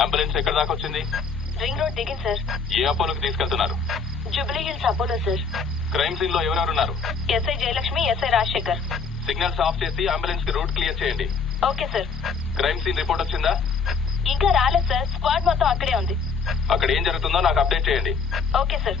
Ambulance ఎక్కడ దాకా వచ్చింది? రింగ్ రోడ్ దిగింది సార్. ఏ అపోలోకి తీసుకెళ్తున్నారు? Jubilee Hills Apollo sir. Crime scene లో ఎవరెవరున్నారు? SI Jayalakshmi, SI Rajasekhar. Signals off చేసి అంబులెన్స్ కి రూట్ క్లియర్ చేయండి. Okay sir. Crime scene report వచ్చిందా? ఇంకా రాలేదు సార్. స్క్వాడ్ మొత్తం అక్కడే ఉంది. అక్కడ ఏం జరుగుతుందో నాకు అప్డేట్ చేయండి. Okay sir.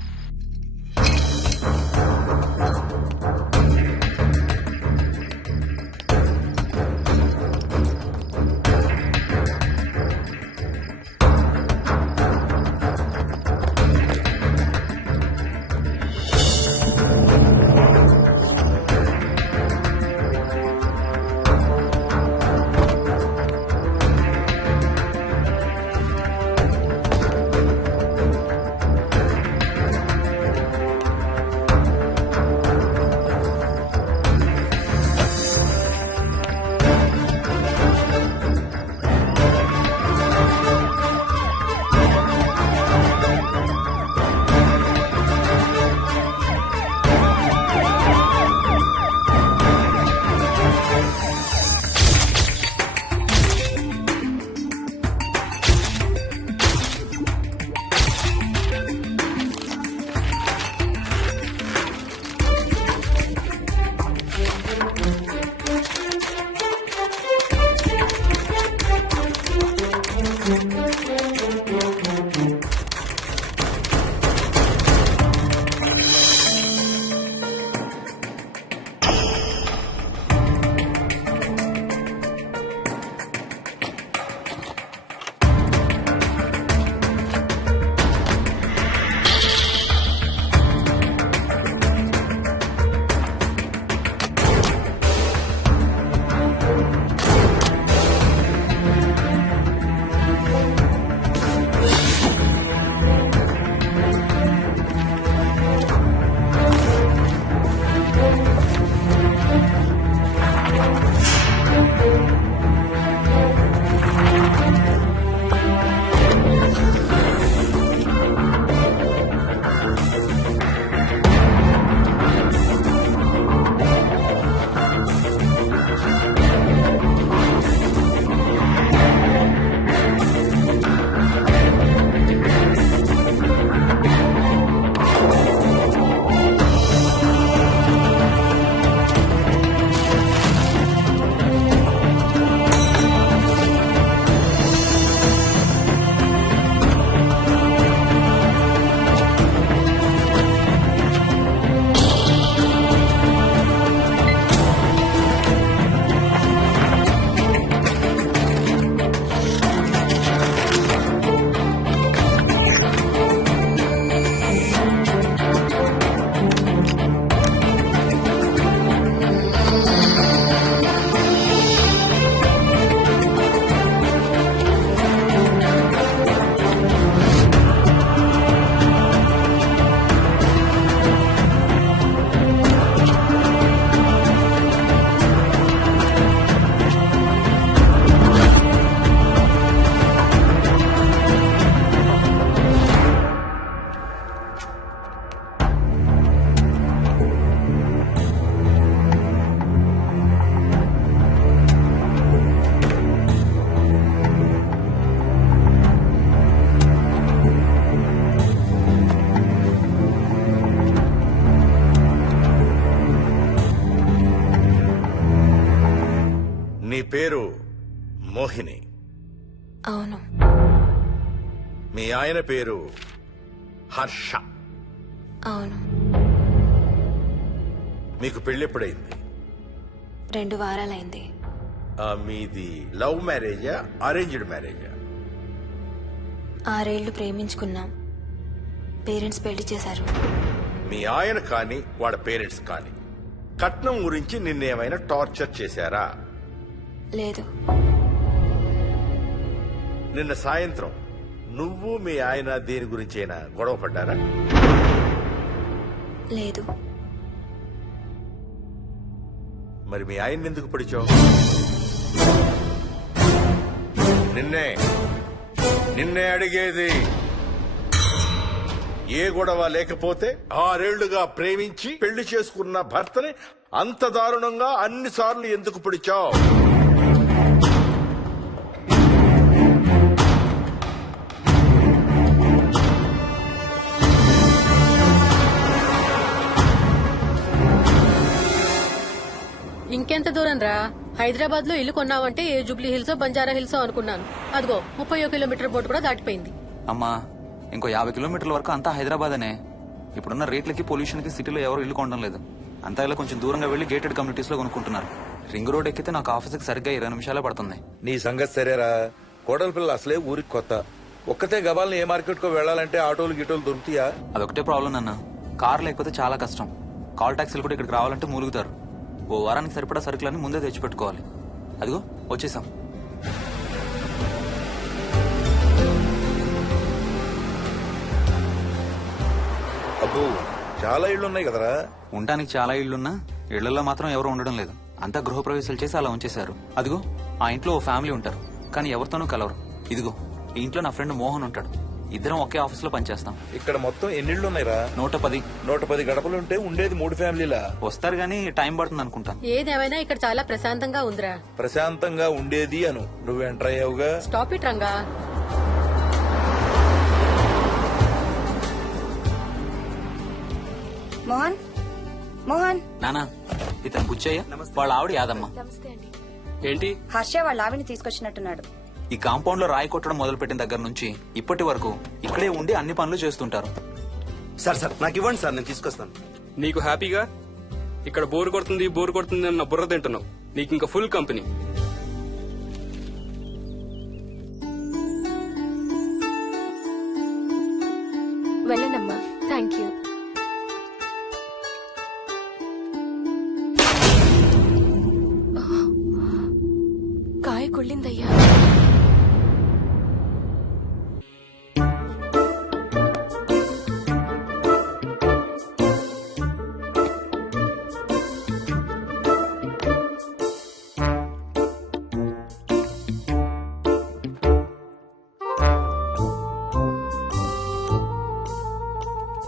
నీ పేరు మోహిని? అవును. మీ ఆయన పేరు హర్ష? అవును. మీకు పెళ్ళెప్పుడైంది? 2 వారాలైంది. మీది లవ్ మ్యారేజా అరేంజ్డ్ మ్యారేజా? 6 ఏళ్లు ప్రేమించుకున్నాం. పేరెంట్స్ పెళ్లి చేశారు. మీ ఆయన కానీ వాళ్ళ పేరెంట్స్ కానీ కట్నం గురించి నిన్నేమైనా టార్చర్ చేశారా? లేదు. నిన్న సాయంత్రం నువ్వు మీ ఆయన దేని గురించైనా గొడవ పడ్డారా? లేదు. మరి మీ ఆయన ఎందుకు పడిచావు? నిన్నే అడిగేది. ఏ గొడవ లేకపోతే 6 ఏళ్లుగా ప్రేమించి పెళ్లి చేసుకున్న భర్తని అంత దారుణంగా అన్నిసార్లు ఎందుకు పిడిచావు? దూరం రా. హైదరాబాద్ లో ఇల్లు కొన్నావంటే ఏ జూబ్లీ హిల్స్ బంజారా హిల్స్ అనుకున్నాను. అదిగో 30 కిలోమీటర్ బోర్డు కూడా దాటిపోయింది. అమ్మా ఇంకో 50 కిలోమీటర్ల వరకు అంతా హైదరాబాద్ అనే. ఇప్పుడున్న రేట్లకి పొల్యూషన్ కి సిటీలో ఎవరు ఇల్లు కొనడం లేదు. అంతా ఇలా కొంచెం దూరంగా వెళ్లి గేటెడ్ కమ్యూనిటీస్ లో కొనుక్కుంటున్నారు. రింగ్ రోడ్ ఎక్కితే నాకు ఆఫీస్కి సరిగ్గా 20 నిమిషాలే పడుతుంది. నీ సంగతి సరేరా, కోడల పిల్ల అసలే ఊరికి కొత్త. ఒక్కతే గబాల్ని ఏ మార్కెట్ కో వెళ్ళాలంటే ఆటోలు గిటోలు దొరుకుతాయా? అదొకటే ప్రాబ్లం అన్న. కార్ లేకపోతే చాలా కష్టం. కాల్ టాక్సీలు కూడా ఇక్కడికి రావాలంటే మూలుగుతారు. ఓ వారానికి సరిపడా సరుకులన్నీ ముందే తెచ్చిపెట్టుకోవాలి. అదిగో వచ్చేసాం. అబ్బో చాలా ఇళ్ళు ఉన్నాయి కదరా. ఉండడానికి చాలా ఇళ్లున్నా ఇళ్లలో మాత్రం ఎవరు ఉండడం లేదు. అంతా గృహప్రవేశాలు చేసి అలా ఉంచేశారు. అదిగో ఆ ఇంట్లో ఓ ఫ్యామిలీ ఉంటారు, కానీ ఎవరితోనూ కలవరు. ఇదిగో ఈ ఇంట్లో నా ఫ్రెండ్ మోహన్ ఉంటాడు. ఇద్దరం ఒకే ఆఫీస్ లో పనిచేస్తాం. ఇక్కడ మొత్తం ఎన్నిళ్ళు ఉన్నాయిరా? 110. 110 గడపలుంటే ఉండేది 3 ఫ్యామిలీలా? వస్తారు గానీ టైం పడుతుంది అనుకుంటాను. ఏదేమైనా ఇక్కడ చాలా ప్రశాంతంగా ఉందిరా. ప్రశాంతంగా ఉండేది అను, నువ్వు ఎంటర్ అయ్యావుగా. Stop it Ranga. మోహన్ మోహన్ నానా ఇతను బుచ్చయ్య, వాళ్ళ ఆవిడ యాదమ్మ. ఏంటి? హర్ష వాళ్ళ ఆవిని తీసుకొచ్చినట్టున్నాడు. ఈ కాంపౌండ్ లో రాయి కొట్టడం మొదలు పెట్టిన దగ్గర నుంచి ఇప్పటి వరకు ఇక్కడే ఉండి అన్ని పనులు చేస్తుంటారు. సార్ నాకు ఇవ్వండి సార్, నేను తీసుకొస్తాను. నీకు హ్యాపీగా ఇక్కడ బోర్ కొడుతుంది అన్న బుర్ర తింటున్నావు. నీకు ఇంకా ఫుల్ కంపెనీ. వెళ్ళండమ్మా. Thank you. కాయ కుళ్ళిందయ్యా.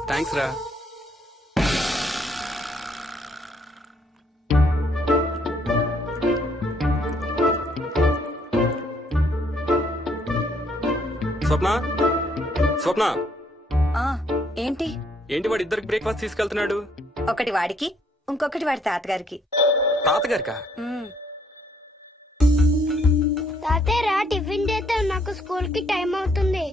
థ్యాంక్స్ రా. స్వప్న ఆ ఏంటి? ఏంటి వాడి ఇద్దరికి బ్రేక్ఫాస్ట్ తీసుకెళ్తున్నాడు? ఒకటి వాడికి, ఇంకొకటి వాడి తాతగారికి. తాతగారికా? ఉమ్. తాతయ్యరా టిఫిన్ చేద్దాం, నాకు స్కూల్ కి టైం అవుతుంది.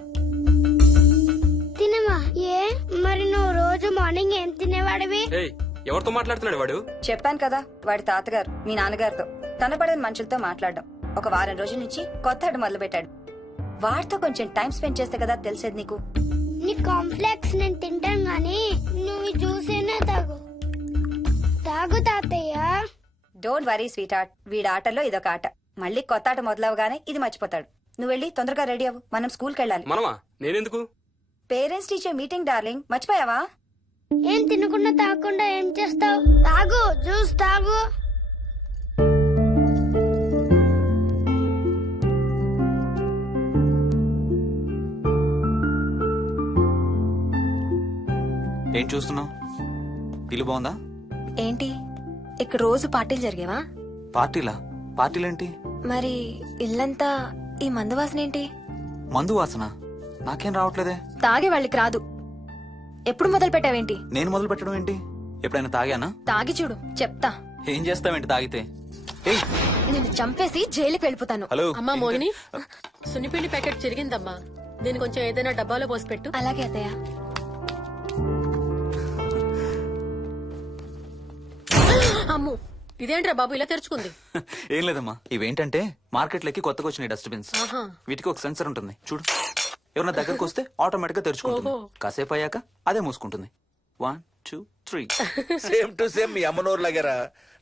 తినవా? ఏ మరి నువ్వు రోజు మార్నింగ్ ఏం తినేవాడివి? ఏయ్, ఎవరితో మాట్లాడుతున్నాడు వాడు? చెప్పాను కదా, వాడి తాతగారు మీ నాన్నగారితో కనపడని మనుషులతో మాట్లాడడం. ఒక వారం రోజుల నుంచి కొత్త ఆట మొదలు పెట్టాడు. వాడితో కొంచెం టైం స్పెండ్ చేస్తే కదా తెలిసేది నీకు. నీ కాంప్లెక్స్ నేను తింటాను గాని నువ్వు జ్యూసేనా తాగు. తాగు తాతయ్య. డోంట్ వరీ స్వీట్ హార్ట్, వీడి ఆటల్లో ఇదొక ఆట. మళ్ళీ కొత్త ఆట మొదలవగానే ఇది మర్చిపోతాడు. నువ్వు వెళ్ళి తొందరగా రెడీ అవ్వు, మనం స్కూల్కి వెళ్ళాలి. మనమా? నేనెందుకు? పేరెంట్స్ టీచర్ మీటింగ్ డార్లింగ్, మర్చిపోయావా? ఏం తినకుండా తాగకుండా ఏం చేస్తావు? తాగు, జ్యూస్ తాగు. ఏం చూస్తున్నావు? ఇల్లు బాగుందా? ఏంటి ఇక్కడ రోజు పార్టీలు జరిగేవా? పార్టీలా? పార్టీలేంటి? మరి ఇల్లంతా ఈ మందు వాసన ఏంటి? మందు వాసన నాకేం రావట్లేదే. తాగే వాళ్ళకి రాదు. ఎప్పుడు మొదలు పెట్టావేంటి? నేను మొదలు పెట్టడం ఏంటి? ఎప్పుడైనా తాగానా? తాగి చూడు, చెప్తా. ఏం చేస్తావేంటి తాగితే? ఏయ్, నేను చంపేసి జైలుకి వెళ్ళిపోతాను. హలో. అమ్మా మోహిని, సున్నిపిండి ప్యాకెట్ చిరిగిందమ్మా. దీని కొంచెం ఏదైనా డబ్బాలో పోసి పెట్టు. అలాగే అత్తయ్య. అమ్ము, ఇదేంట్రా బాబు ఇలా తెరుచుకుంది? ఏం లేదమ్మా, ఇవేంటంటే మార్కెట్లోకి కొత్తగా వచ్చినాయి డస్ట్బిన్స్. ఆహా. వీటికి ఒక సెన్సర్ ఉంటుంది చూడు. ఎవరన్నా దగ్గరకు వస్తే ఆటోమేటిక్ గా తెరుచుకుంటుంది. ఓహో. కాసేపు అయ్యాక అదే మూసుకుంటుంది. 1 2 3. సేమ్ టు సేమ్ మీ అమ్మ నోరు లాగారా.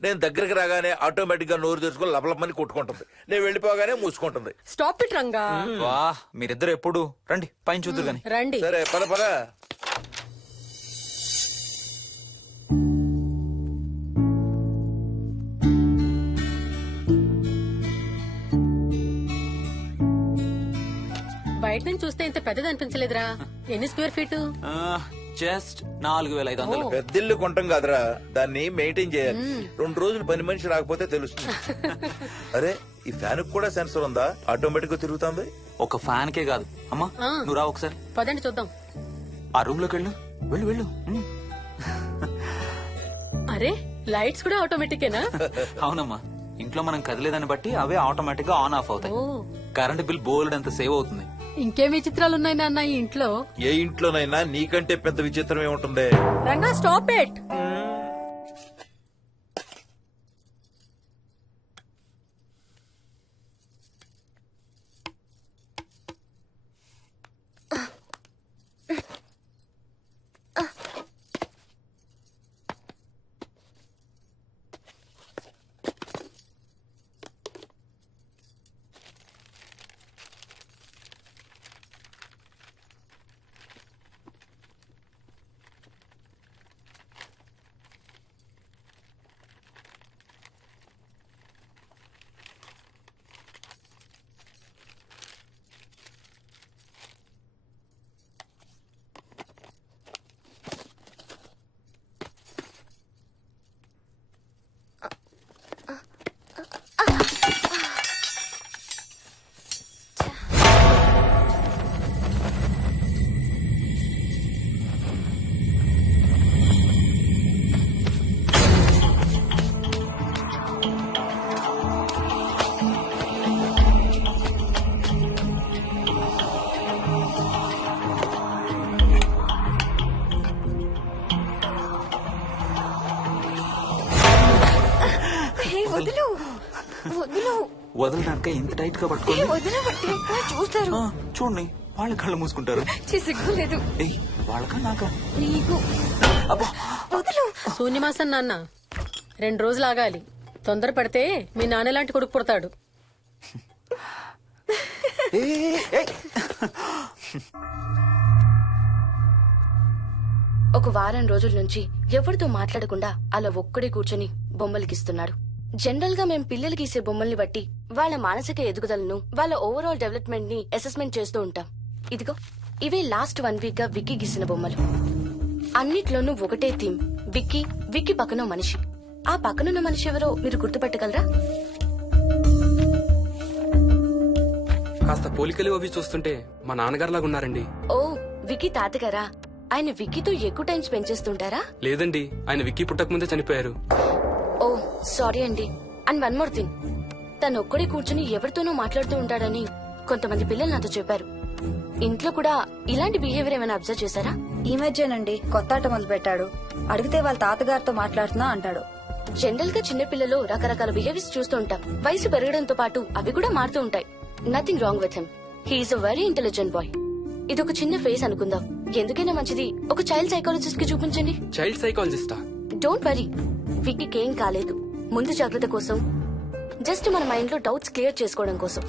నేను దగ్గరికి రాగానే ఆటోమేటిక్ గా నోరు తెరుచుకొని లపలపని కొట్టుకుంటుంది. నేను వెళ్ళిపోగానే మూసుకుంటుంది. Stop it Ranga. వా, మీరిద్దరు ఎప్పుడు రండి పైన చూద్దరు గాని. రండి. సరే పద పద. బయట నుంచి చూస్తే ఇంత పెద్దది అనిపించలేదురా. ఎన్ని స్క్వేర్ ఫీట్? జస్ట్ 4500. పెద్దిల్లు కొంటాం కాదురా, దాన్ని మెయింటైన్ చేయాలి. 2 రోజులు పని మనిషి రాకపోతే తెలుస్తుంది. అరే ఈ ఫ్యాన్ కూడా సెన్సర్ ఉందా? ఆటోమేటిక్ గా తిరుగుతుంది. ఒక ఫ్యాన్ కే కాదు. అమ్మా ఆ. నువ్వు రా ఒకసారి. పదండి చూద్దాం. ఆ రూమ్ లోకి వెళ్ళు. వెళ్ళు వెళ్ళు. అరే లైట్స్ కూడా ఆటోమేటికేనా? అవునమ్మా, ఇంట్లో మనం కదిలేదాన్ని బట్టి అవే ఆటోమేటిక్ గా ఆన్ ఆఫ్ అవుతాయి. ఓ కరెంట్ బిల్ బోల్డ్ అంత సేవ్ అవుతుంది. ఇంకేం విచిత్రాలు ఉన్నాయి నాన్న ఈ ఇంట్లో. ఏ ఇంట్లోనైనా నీకంటే పెద్ద విచిత్రం ఏముంటుంది? Ranga stop it. వదులు వదులు వదలడానికి ఇంత టైట్ గా పట్టుకోండి. వదలబట్టి చూస్తారు. చూడండి వాళ్ళ కళ్ళు మూసుకుంటారు. సిగ్గులేదు ఏయ్ వాళ్ళకా నాకా? నీకు. అబ్బా వదులు. శూన్యమాసం నాన్న 2 రోజులు ఆగాలి. తొందర పడితే మీ నాన్న లాంటి కొడుకు పుడతాడు. ఒక వారం రోజుల నుంచి ఎవరితో మాట్లాడకుండా అలా ఒక్కడే కూర్చొని బొమ్మలు గీస్తున్నాడు. జనరల్ గా మేం పిల్లలు గీసే బొమ్మల్ని బట్టి వాళ్ళ మానసిక ఎదుగుదలను, వాళ్ళ ఓవరాల్ డెవలప్మెంట్ ని అసెస్మెంట్ చేస్తూ ఉంటాం. ఇదిగో ఇవే లాస్ట్ 1 వీక్ గా విక్కీ గీసిన బొమ్మలు. అన్నిట్లోనూ ఒకటే థీమ్, విక్కీ, విక్కీ పక్కన మనిషి. ఆ పక్కనున్న మనిషి ఎవరో మీరు గుర్తుపట్టగలరా? కాస్త పోలికలు అవి చూస్తుంటే మా నాన్నగారులాగా ఉన్నారండి. ఓ విక్కీ తాతగారా? ఆయన విక్కీతో ఎక్కువ టైం స్పెండ్ చేస్తుంటారా? లేదండి, ఆయన విక్కీ పుట్టక ముందే చనిపోయారు. ఓ సారీ అండి. అండ్ 1 మోర్ థింగ్, తను ఒక్కడే కూర్చుని ఎవరితోనూ మాట్లాడుతూ ఉంటాడని కొంతమంది పిల్లలు నాతో చెప్పారు. ఇంట్లో కూడా ఇలాంటి బిహేవియర్ ఏమైనా అబ్జర్వ్ చేశారా? ఈ మధ్యనండి కొత్త ఆట మొదలు పెట్టాడు. అడిగితే వాళ్ళ తాతగారితో మాట్లాడుతున్నా అంటాడు. జనరల్ గా చిన్న పిల్లలు రకరకాల బిహేవియర్స్ చూస్తూ ఉంటాం. వయసు పెరగడంతో పాటు అవి కూడా మారుతూ ఉంటాయి. Nothing wrong with him. He's a very intelligent boy. ఇది ఒక చిన్న ఫేస్ అనుకుందాం. ఎందుకైనా మంచిది ఒక చైల్డ్ సైకాలజిస్ట్ కి చూపించండి. చైల్డ్ సైకాలజిస్టా? డోంట్ వరీ, విక్కీకి ఏం కాలేదు. ముందు జాగ్రత్త కోసం, జస్ట్ మన మైండ్ లో డౌట్స్ క్లియర్ చేసుకోవడం కోసం.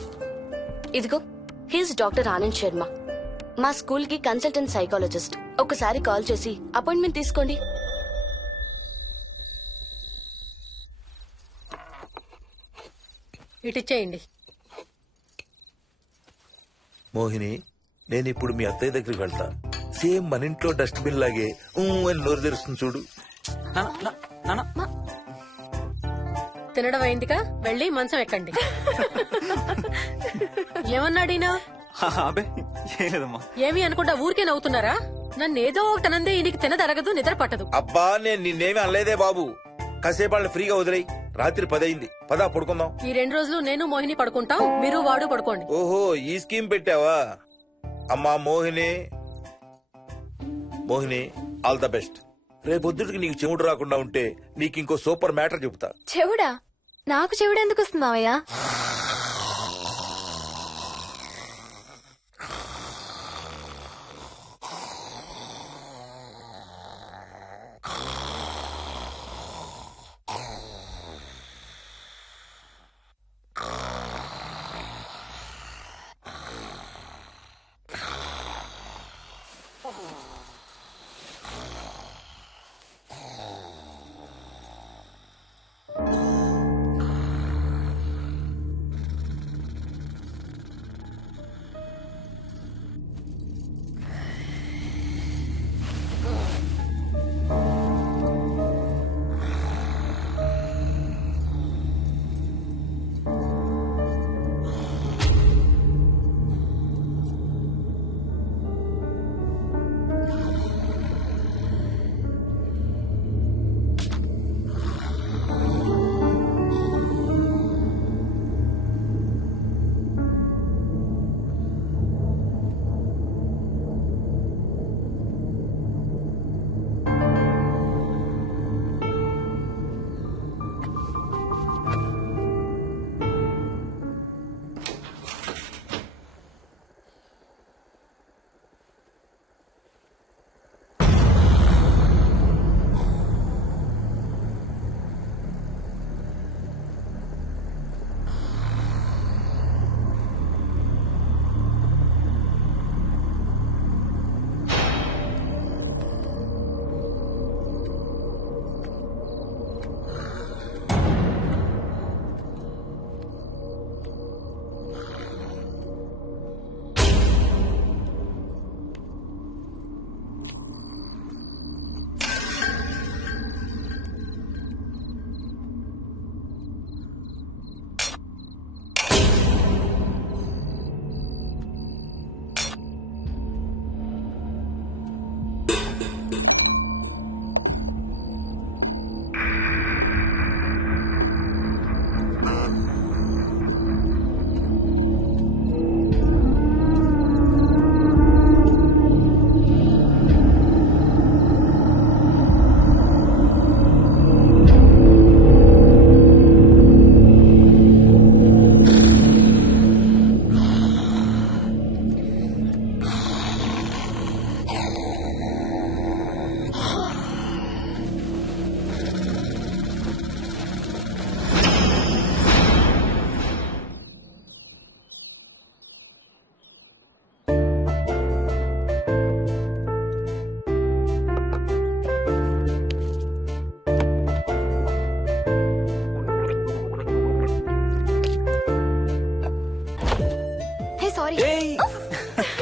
ఇదిగో హీస్ డాక్టర్ ఆనంద్ శర్మ, మా స్కూల్ కి కన్సల్టెంట్ సైకాలజిస్ట్. ఒకసారి కాల్ చేసి అపాయింట్మెంట్ తీసుకోండి. ఇటిచ్చేయండి. మోహిని, నేను ఇప్పుడు మీ అత్తయ్య దగ్గరికి వెళ్తా. సేమ్ మన ఇంట్లో డస్ట్బిన్ లాగే అని నోరు తెరుస్తుంది చూడు. తినడం అయిందిగా, వెళ్ళి మంచం ఎక్కండి. ఏమన్నాడీనా? అబే ఏం లేదమ్మా. ఏమి అనుకుంటా ఊరికే నవ్వుతున్నారా? నన్ను ఏదో ఒకటనందే ఈయనకి తినదరగదు, నిద్ర పట్టదు. అబ్బా, నేను నిన్నేమి అనలేదే బాబు. కాసేపు వాళ్ళని ఫ్రీగా వదిలేయి. రాత్రి 10 అయింది, పదా పడుకుందాం. ఈ 2 రోజులు నేను మోహిని పడుకుంటాం, మీరు వాడు పడుకోండి. ఓహో, ఈ స్కీమ్ పెట్టావా? అమ్మా Mohini, Mohini all the best. రేపొద్దుటికి నీకు చెవుడు రాకుండా ఉంటే నీకు ఇంకో సూపర్ మ్యాటర్ చెబుతా. చెవుడా? నాకు చెవుడు ఎందుకు వస్తుంది మావయ్య?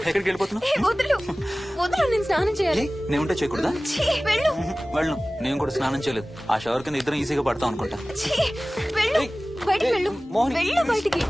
ఎక్కడికి వెళ్ళిపోతున్నావు? ఏ, వదులు వదులు, నేను స్నానం చేయాలి. నేను ఉంటే చేయకూడదా? ఛీ, వెళ్ళు. వెళ్ళు. నేను కూడా స్నానం చేయలేదు. ఆ షవర్ కింద ఇద్దరం ఈజీగా పడతాం అనుకుంటా. ఛీ, వెళ్ళు. ఏయ్, బయటికి ఏయ్, వెళ్ళు. మోహిని, వెళ్ళు బయటికి.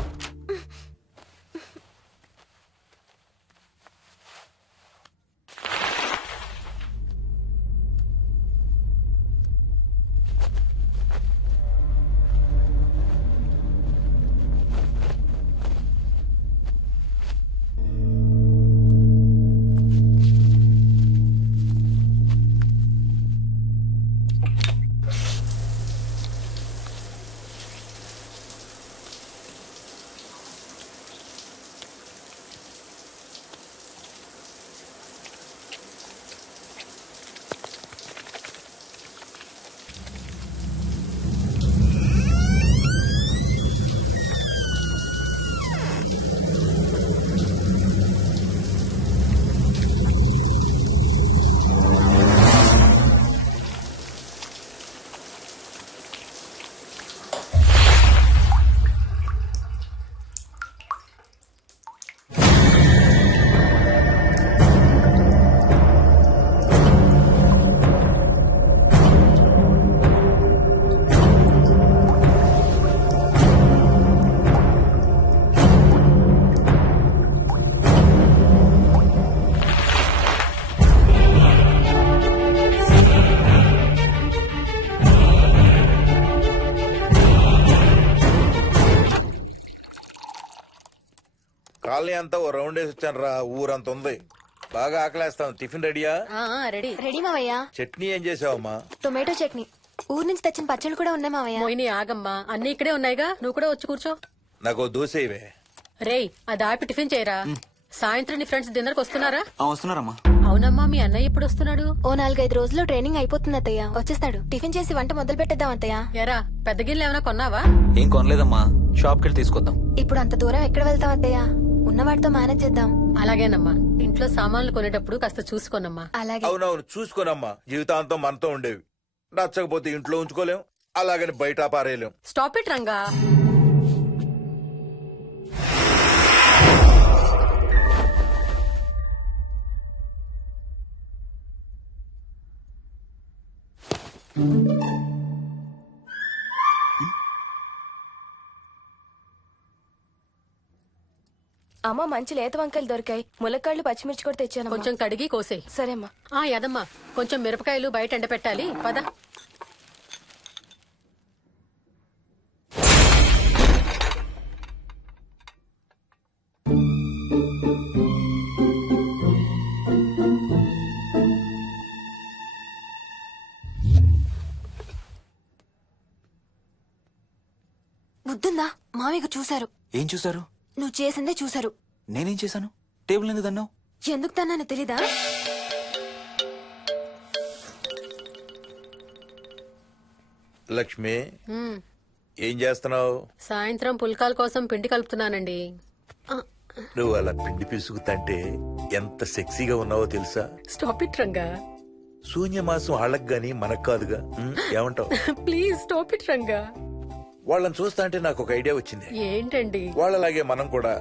కాలనీ అంతా ఓ రౌండ్ వేసి వచ్చాను రా. ఊరంత ఉంది. బాగా ఆకలేస్తాం. టిఫిన్ రెడీయా? రెడీ. రెడీ మావయ్య. చట్నీ ఏం చేసావమ్మా? టొమాటో చట్నీ. ఊరు నుంచి తెచ్చిన పచ్చళ్ళు కూడా ఉన్నాయి మావయ్య. మోహిని ఆగమ్మా, అన్ని ఇక్కడే ఉన్నాయిగా, నువ్వు కూడా వచ్చి కూర్చో. నాకు దోశ ఇవే. రేయ్, అది ఆపి టిఫిన్ చేయరా. సాయంత్రం నీ ఫ్రెండ్స్ డిన్నర్ కి వస్తున్నారా? వస్తున్నారమ్మా. అవునమ్మా, మీ అన్నయ్య ఎప్పుడు వస్తున్నాడు? ఓ 4-5 రోజుల్లో ట్రైనింగ్ అయిపోతుంది అత్తయ్య. వచ్చేస్తాడు. టిఫిన్ చేసి వంట మొదలు పెట్టేద్దాం అత్తయ్య. ఎరా, పెద్ద గిన్నెలు ఏమైనా కొన్నావా? ఏం కొనలేదమ్మా, షాప్కి వెళ్ళి తీసుకొద్దాం. ఇప్పుడు అంత దూరం ఎక్కడ వెళ్తాం అత్తయ్య? ఉన్న వాటితో మేనేజ్ చేద్దాం. అలాగేనమ్మా, ఇంట్లో సామాన్లు కొనేటప్పుడు కాస్త చూసుకోనమ్మా. అలాగే. అవునవును, చూసుకోనమ్మా. జీవితాంతం మనతో ఉండేవి. నచ్చకపోతే ఇంట్లో ఉంచుకోలేం, అలాగని బయట పారేయలేం. Stop it Ranga. అమ్మ, మంచి లేత వంకాయలు దొరికాయి. ములక్కాళ్ళు, పచ్చిమిర్చి కూడా తెచ్చాను. కొంచెం కడిగి కోసేయ్. సరే అమ్మా. యదమ్మా, కొంచెం మిరపకాయలు బయట ఎండపెట్టాలి. పద. బుద్ధుందా? మామయ్య చూశారు. ఏం చూసారు? నువ్వు చేసిందే చూశారు. నేనేం చేశాను? టేబుల్ ఎందుకు దన్నావు? ఎందుకు తన్నాను తెలీదా? లక్ష్మి, ఏం చేస్తున్నావు? సాయంత్రం పుల్కాల కోసం పిండి కలుపుతున్నానండి. నువ్వు అలా పిండి పిసుకుతంటే ఎంత సెక్సీగా ఉన్నావో తెలుసా? Stop it Ranga. శూన్యమాసం వాళ్ళకి గాని మనకు కాదుగా. ఏమంటావు? Please stop it Ranga. వాళ్ళని చూస్తా అంటే నాకు ఒక ఐడియా వచ్చింది. ఏంటండి? వాళ్ళలాగే మనం కూడా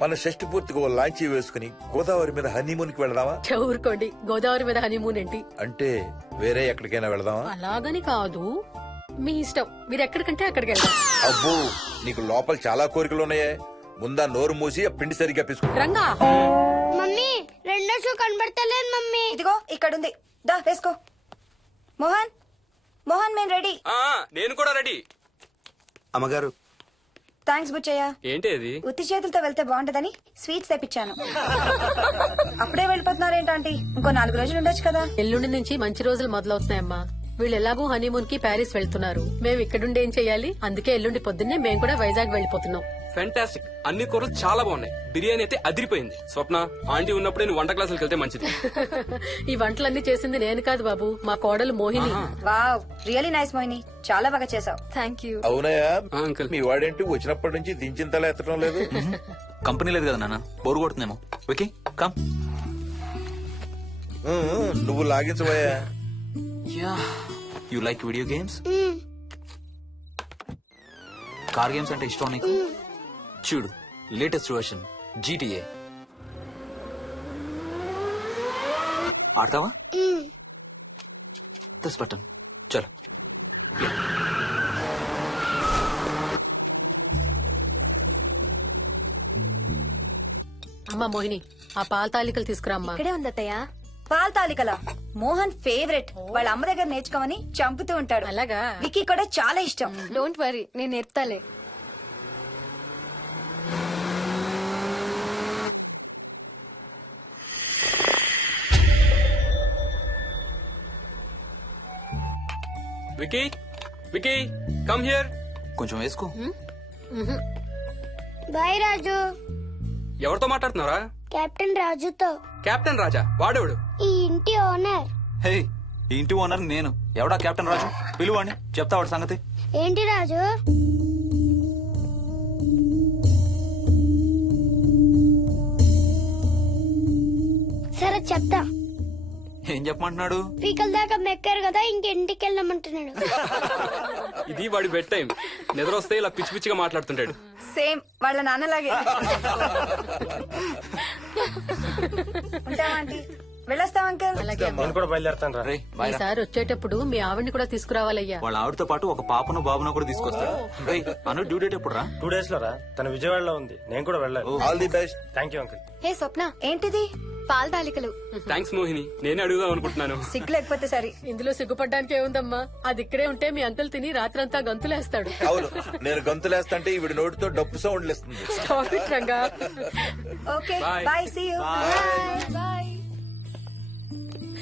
మన షష్టి పూర్తిగా ఓ లాంచీ వేసుకుని గోదావరి మీద హనీమూన్ కి వెళదామా? ఊరుకోండి, గోదావరి మీద హనీమూన్ ఏంటి? అంటే వేరే ఎక్కడికైనా వెళదామా? అలాగని కాదు, మీ ఇష్టం. మీరు ఎక్కడికంటే అక్కడికి వెళ్దాం. అబ్బో, నీకు లోపల చాలా కోరికలు ఉన్నాయే. ముందా నోరు మూసి ఆ పిండి సరిగ్గా పిసుకు. రంగా. మమ్మీ, రెండో షూ కనబడతలేదు మమ్మీ. ఇదిగో ఇక్కడుంది, దా వేసుకో. మోహన్, మోహన్, మేము రెడీ. నేను కూడా రెడీ. అమ్మగారు, థ్యాంక్స్ బుచ్చయ్య. ఏంటి అది? ఉత్తి చేతులతో వెళ్తే బాగుంటదని స్వీట్స్ తెప్పించాను. అప్పుడే వెళ్ళిపోతున్నారేంటంటే ఇంకో 4 రోజులు ఉండొచ్చు కదా. ఎల్లుండి నుంచి మంచి రోజులు మొదలవుతున్నాయమ్మా. వీళ్ళు ఎలాగూ హనీమూన్ కి ప్యారిస్ వెళ్తున్నారు. మేము ఇక్కడుండి ఏం చెయ్యాలి? అందుకే ఎల్లుండి పొద్దున్నే మేము కూడా వైజాగ్ వెళ్ళిపోతున్నాం. ఫెంటాస్టిక్. అన్ని కూరలు చాలా బాగున్నాయి. బిర్యానీ అయితే అదిరిపోయింది. స్వప్న, ఆంటీ ఉన్నప్పుడే నువ్వు వంట క్లాసులకు వెళ్తే మంచిది. ఈ వంటలన్నీ చేసింది నేను కాదు బాబు, మా కోడలు Mohini. Wow, really nice Mohini, చాలా బాగా చేసావు. Thank you. అవునయ్యా, అంకుల్. మీ వాడేంటి వచ్చినప్పటి నుంచి దించిన తల ఎత్తడం లేదు? కంపెనీ లేదు కదా నాన్న, బోరు కొడుతుందేమో. Okay come. నువ్వు లాగించబోయా? You like video games? Car games అంటే ఇష్టం నీకు? చూడు, లేటెస్ట్ వర్షన్ GTA. ఆడతావా? దస్ బటన్ చలో. అమ్మా మోహిని, ఆ పాల తాలికలు తీసుకురా అమ్మా. ఇక్కడే ఉంది అత్తయ్య. పాల తాలికల మోహన్ ఫేవరెట్. వాళ్ళ అమ్మ దగ్గర నేర్చుకోమని చంపుతూ ఉంటాడు. అలాగా? విక్కీ కూడా చాలా ఇష్టం. డోంట్ వరీ, నేను నేర్పుతాలే. Vicky, Vicky, come here. కొంచెం వేసుకో. బాయ్ రాజు. ఎవరితో మాట్లాడుతున్నారా? కెప్టెన్ రాజుతో. కెప్టెన్ రాజా? వాడేవాడు? ఈ ఇంటి ఓనర్. హే, ఈ ఇంటి ఓనర్ నేను. ఎవడా కెప్టెన్ రాజు? పిలువాడిని, చెప్తా వాడి సంగతి. ఏంటి రాజు? సరే చెప్తా. ఏం చెప్పమంటున్నాడు? పీకల దాకా మెక్కారు కదా, ఇంటికి వెళ్ళమంటున్నాడు. ఇది వాడి బెడ్ టైం. నిద్ర వస్తే ఇలా పిచ్చి పిచ్చిగా మాట్లాడుతుంటాడు. సేమ్ వాళ్ళ నాన్నలాగే. ఉంటావా ఆంటీ? వెళ్ళొస్తాం అంకల్. అలాగే అమ్మా. నేను కూడా బయలుదేరతాను రా. రేయ్, బాయ్ రా. ఈసారి వచ్చేటప్పుడు మీ ఆవిడ్ని కూడా తీసుకురావాలయ్యా. వాళ్ళ ఆవిడతో పాటు ఒక పాపను బాబును కూడా తీసుకొస్తాడు. రేయ్, అను డ్యూ డేట్ ఎప్పుడు రా? 2 days లో రా. తన విజయవాడలో ఉంది. నేను కూడా వెళ్ళాలి. All the best. Thank you uncle. Hey Swapna, ఏంటిది? పాల తాలికలు. థ్యాంక్స్ మోహిని, నేనే అడుగుదాం అనుకుంటున్నాను. సిగ్గు లేకపోతే సరే. ఇందులో సిగ్గుపడ్డానికి ఏముందంమ్మా? అది ఇక్కడే ఉంటే మీ అంకుల్ తిని రాత్రంతా గంతులేస్తాడు. అవును, నేను గంతులేస్తంటే ఈవిడ నోటితో డప్పు సౌండ్లు ఇస్తుంది. Stop it, Ranga. Okay Bye. Bye, see you. Bye.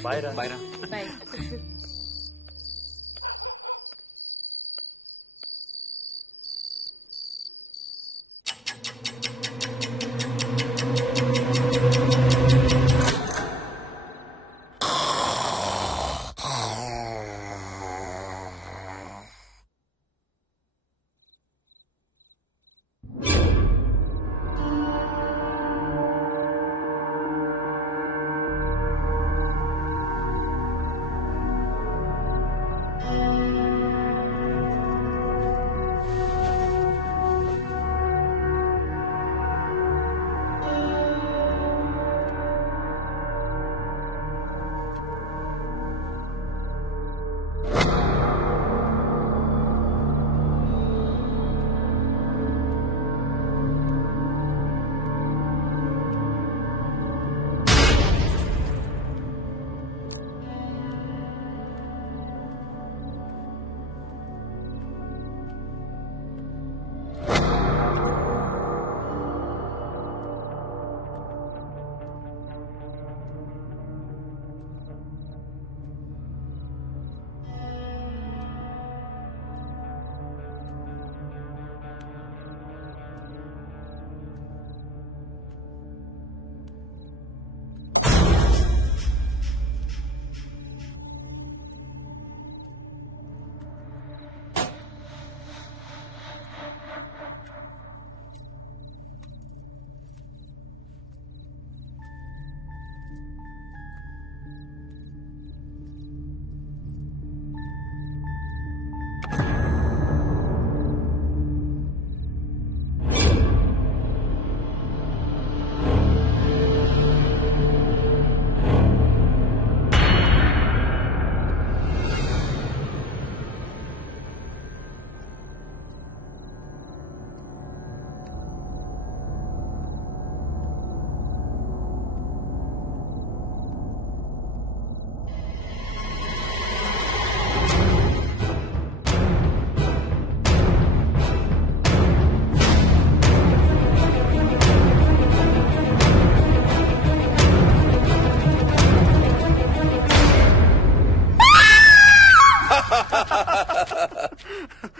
Bye రా. బాయ్ రా. Bye.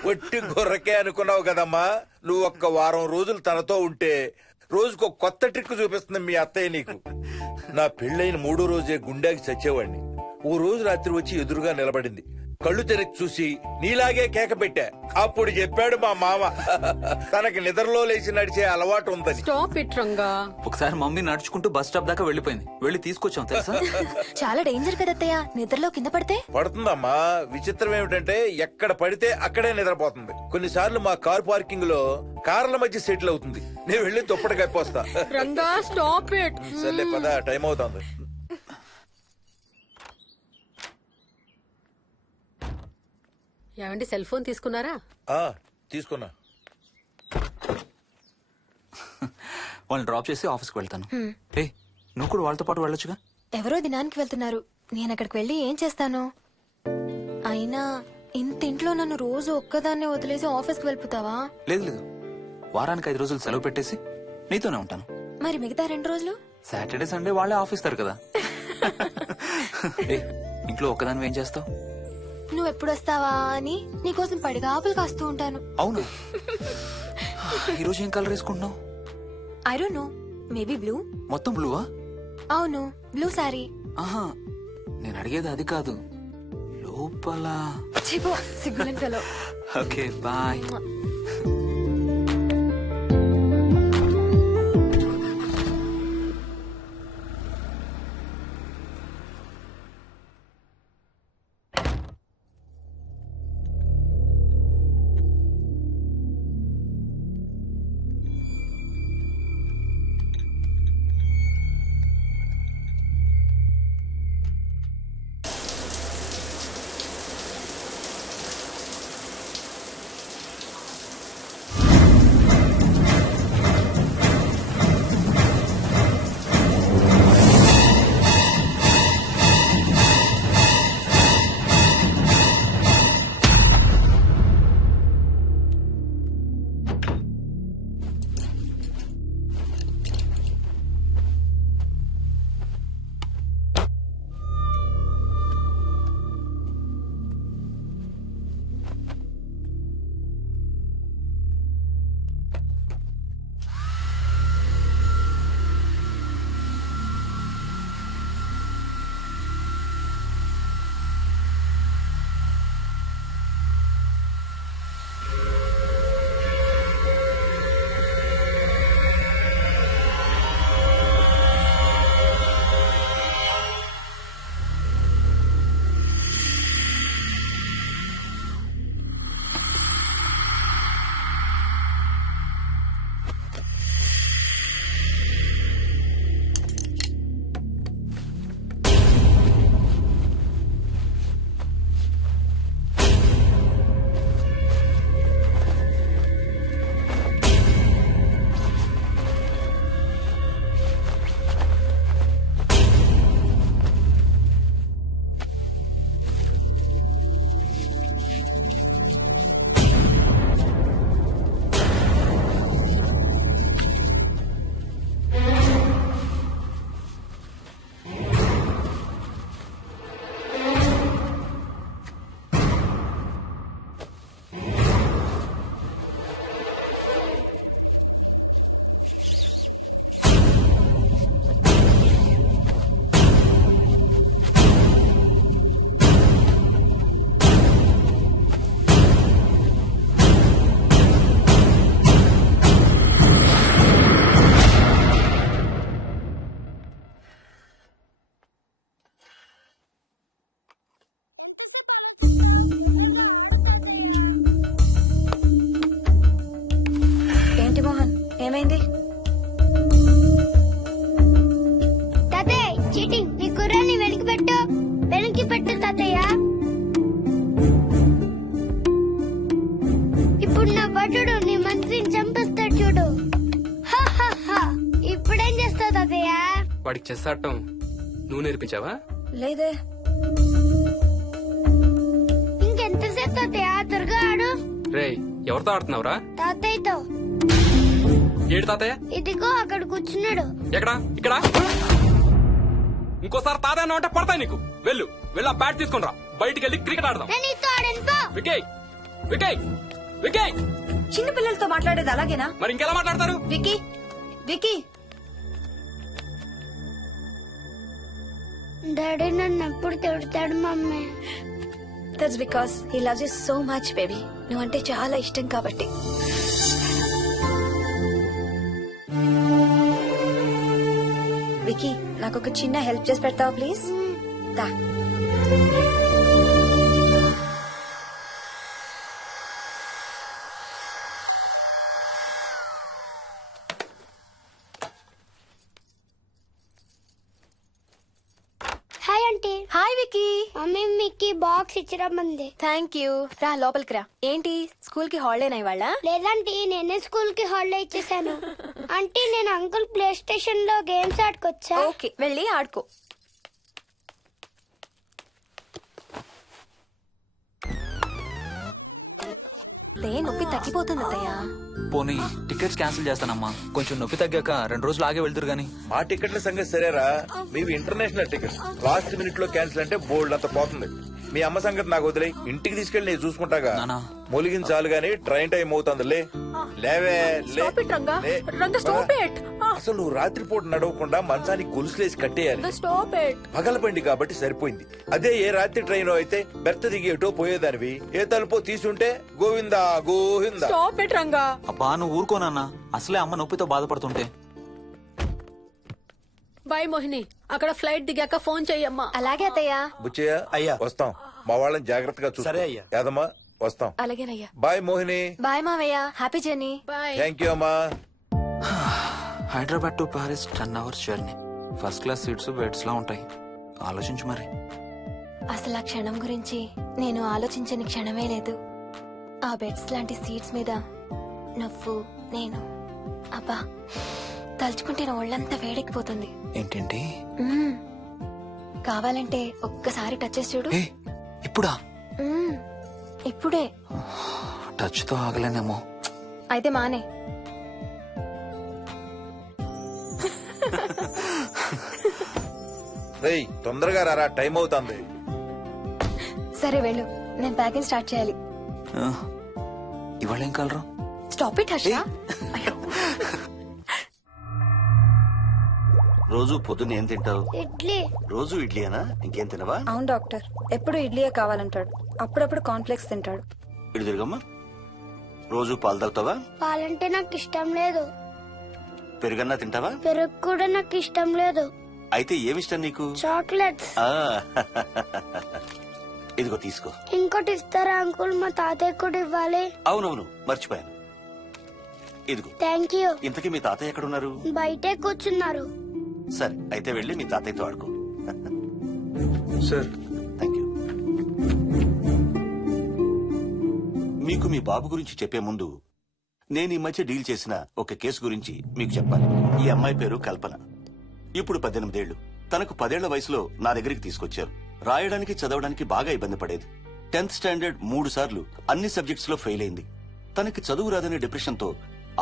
ఒట్టి గొర్రకే అనుకున్నావు కదమ్మా. నువ్వు ఒక్క వారం రోజులు తనతో ఉంటే రోజుకు కొత్త ట్రిక్ చూపిస్తుంది మీ అత్తయ్య నీకు. నా పెళ్ళైన 3వ రోజే గుండెకి చచ్చేవాడిని. ఓ రోజు రాత్రి వచ్చి ఎదురుగా నిలబడింది. కళ్ళు తెరిచి చూసి నీలాగే కేక పెట్టా. అప్పుడు చెప్పాడు మా మామ తనకి నిద్రలో లేచి నడిచే అలవాటు ఉందని. Stop it, Ranga. ఒకసారి మమ్మీ నడుచుకుంటూ బస్ స్టాప్ దాకా వెళ్ళిపోయింది. వెళ్ళి తీసుకొచ్చాం తెలుసా. చాలా డేంజర్ కదా అత్తయ్య, నిద్రలో కింద పడితే. పడుతుందమ్మా. విచిత్రం ఏమిటంటే ఎక్కడ పడితే అక్కడే నిద్రపోతుంది. కొన్నిసార్లు మా కార్ పార్కింగ్ లో కార్ల మధ్య సెటిల్ అవుతుంది. నేను వెళ్ళి దుప్పటి కప్పొస్తా. Ranga, stop it. సర్లే పద, టైం అవుతుంది. ఏమండి సెల్ ఫోన్ తీసుకున్నారా? ఆ, తీసుకున్నా. వాళ్ళని డ్రాప్ చేసి ఆఫీస్కి వెళ్తాను. ఏ నువ్వు కూడా వాళ్ళతో పాటు వెళ్ళొచ్చుగా. ఎవరో దినానికి వెళ్తున్నారు, నేను అక్కడికి వెళ్ళి ఏం చేస్తాను? అయినా ఇంత ఇంట్లో నన్ను రోజు ఒక్కదాన్నే వదిలేసి ఆఫీస్కి వెళ్ళిపోతావా? లేదు లేదు, వారానికి 5 రోజులు సెలవు పెట్టేసి నీతోనే ఉంటాను. మరి మిగతా 2 రోజులు? సాటర్డే సండే వాళ్ళే ఆఫీస్ తారు కదా. ఏ ఇంట్లో ఒక్కదాని ఏం చేస్తావు? నువ్వు ఎప్పుడు వస్తావా అని నీకోసం పడిగాపులు కాస్తూ ఉంటాను. అవును. ఈరోజు ఏం కలర్ వేసుకుంటున్నావు? I don't know, maybe blue. మొత్తం బ్లూవా? అవును, బ్లూ సారీ. ఆహా, నేను అడిగేది అది కాదు, లోపల. సిగ్గులేని ఫెలో. Okay bye. ఏంటి మోహన్, ఏమైంది? తాతయ్య చీటింగ్, నీ కుర్రాన్ని వెనక్కి పెట్టు, వెనక్కి పెట్టు తాతయ్య. ఇప్పుడు నా భటుడు నీ మంత్రిని చంపేస్తాడు చూడు. హా, హా, హా. ఇప్పుడేం చేస్తావు తాతయ్య? వాడికి చెస్ ఆడటం నువ్వు నేర్పించావా? లేదే. ఇంకెంతసేపు తాతయ్య? త్వరగా ఆడు. రేయ్, ఎవరితో ఆడుతున్నావురా? తాతయ్యతో. ఏడు తాతయ్య? ఇదిగో అక్కడ కూర్చున్నాడు. ఎక్కడా? ఇక్కడ. ఇంకోసారి తాతయ్య అంటే పడతాయి నీకు. వెళ్ళు వెళ్ళి ఆ బ్యాట్ తీసుకుని రా, బయటికి వెళ్ళి క్రికెట్ ఆడదాం. నేను నీతో ఆడను పో. వికయ్ వికయ్ వికయ్. చిన్న పిల్లలతో మాట్లాడేది అలాగేనా? మరి ఇంకెలా మాట్లాడతారు? Wiki, wiki. డాడీ నన్ను ఎప్పుడు తిడతాడు mummy. That's because he loves you so much baby. నువ్వంటే చాలా ఇష్టం కాబట్టి. వికీ, నాకు ఒక చిన్న హెల్ప్ చేసి పెడతావా ప్లీజ్? దా. Hi aunty. Aunty. Hi Vicky. Mummy మీకు బాక్స్ ఇచ్చిరమ్మంది. Thank you. రా లోపలికి రా. ఏంటి స్కూల్ కి హాలిడేనా ఇవాళ? లేదంటే నేనే స్కూల్ కి హాలిడే ఇచ్చేసాను. అంటే నేను అంకుల్ ప్లే స్టేషన్ లో గేమ్స్ ఆడుకోవచ్చా? ఓకే, వెళ్ళి ఆడుకో. నొప్పి తగ్గిపోతుంది అత్తయ్య. పోనీ టికెట్స్ క్యాన్సిల్ చేస్తానమ్మా. కొంచెం నొప్పి తగ్గాక 2 రోజులు ఆగే వెళ్తురు గానీ. మా టికెట్ల సంగతి సరేరా, మీవి ఇంటర్నేషనల్ టికెట్స్. లాస్ట్ మినిట్ లో క్యాన్సిల్ అంటే బోల్డ్ అంత పోతుంది. మీ అమ్మ సంగతి నాకు వదిలే, ఇంటికి తీసుకెళ్ళి నేను చూసుకుంటాగా. నానా. మొలిగించాలు గాని ట్రైన్ టైం అవుతుంది. లేవే లే. Stop it, Ranga. లే. Ranga, stop it. అసలు నువ్వు రాత్రిపూట నడవకుండా మంచానికి గొలుసులేసి కట్టేయాలి. Stop it. పగలబండి కాబట్టి సరిపోయింది. అదే ఏ రాత్రి ట్రైన్ అయితే బెర్త దిగి ఎటో పోయేదానివి. ఏ తలుపో తీసుంటే Govinda Govinda. Stop it, Ranga. అబ్బా నువ్వు ఊరుకోనన్నా, అసలే అమ్మ నొప్పితో బాధపడుతుంటే. బాయ్ మోహిని, అక్కడ ఫ్లైట్ దిగాక ఫోన్ చెయ్యమ్మా. అలాగే అత్తయ్య. బుచ్చయ్య అయ్యా. వస్తాం. మా వాళ్ళని జాగ్రత్తగా చూసుకో. సరే అయ్యా. యాదమ్మా వస్తాం. అలాగేనయ్యా. బాయ్ మోహిని. బాయ్ మావయ్య. Happy journey. Bye. Thank you అమ్మా. Hyderabad to Paris 10 hours journey. First class seats beds లా ఉంటాయి. ఆలోచించు మరి. అసలు ఆ క్షణం గురించి నేను ఆలోచించని క్షణమే లేదు. ఆ బెడ్స్ లాంటి సీట్స్ మీద నువ్వు నేను. అబ్బా తలుచుకుంటే నా ఒళ్ళంతా వేడెక్కిపోతుంది. ఏంటేంటి? మ్మ్. కావాలంటే ఒక్కసారి టచ్ చేసి చూడు. ఏ ఇప్పుడా? మ్మ్. ఇప్పుడే. టచ్ తో ఆగలేనేమో. అయితే మానే. రేయ్ తొందరగా రారా, టైం అవుతుంది. సరే వెళ్ళు, నేను ప్యాకింగ్ స్టార్ట్ చేయాలి. ఆ, ఇవాళ ఏం కలరు? Stop it Harsha. రోజు పొద్దున్న ఏం తింటావు? ఇడ్లీ. రోజు ఇడ్లీనా? ఇంకేం తినవా? అవును డాక్టర్, ఎప్పుడు ఇడ్లీయే కావాలంటాడు. అప్పుడప్పుడు కాన్ఫ్లెక్స్ తింటాడు. ఇటు తిరగమ్మా. రోజు పాలు తాగుతావా? పాలంటే నాకు ఇష్టం లేదు. పెరుగన్నా తింటావా? పెరుగు కూడా నాకు ఇష్టం లేదు. అయితే ఏమిష్టం నీకు? చాక్లెట్స్. ఆ, ఇదిగో తీసుకో. ఇంకోటి ఇస్తారా అంకుల్? మా తాతయ్య కూడా ఇవ్వాలి. అవునవును మర్చిపోయాను. ఇదిగో. Thank you. ఇంతకీ మీ తాతయ్య ఎక్కడున్నారు? బయటే కూర్చున్నారు. సరే అయితే వెళ్ళి మీ తాతయ్యతో ఆడుకో. Sir thank you. మీకు మీ బాబు గురించి చెప్పే ముందు నేను ఈ మధ్య డీల్ చేసిన ఒక కేసు గురించి మీకు చెప్పాలి. ఈ అమ్మాయి పేరు కల్పన. ఇప్పుడు 18 ఏళ్లు. తనకు 10 ఏళ్ల వయసులో నా దగ్గరికి తీసుకొచ్చారు. రాయడానికి చదవడానికి బాగా ఇబ్బంది పడేది. 10th స్టాండర్డ్ 3 సార్లు అన్ని సబ్జెక్ట్స్ లో ఫెయిల్ అయింది. తనకి చదువు రాదనే డిప్రెషన్ తో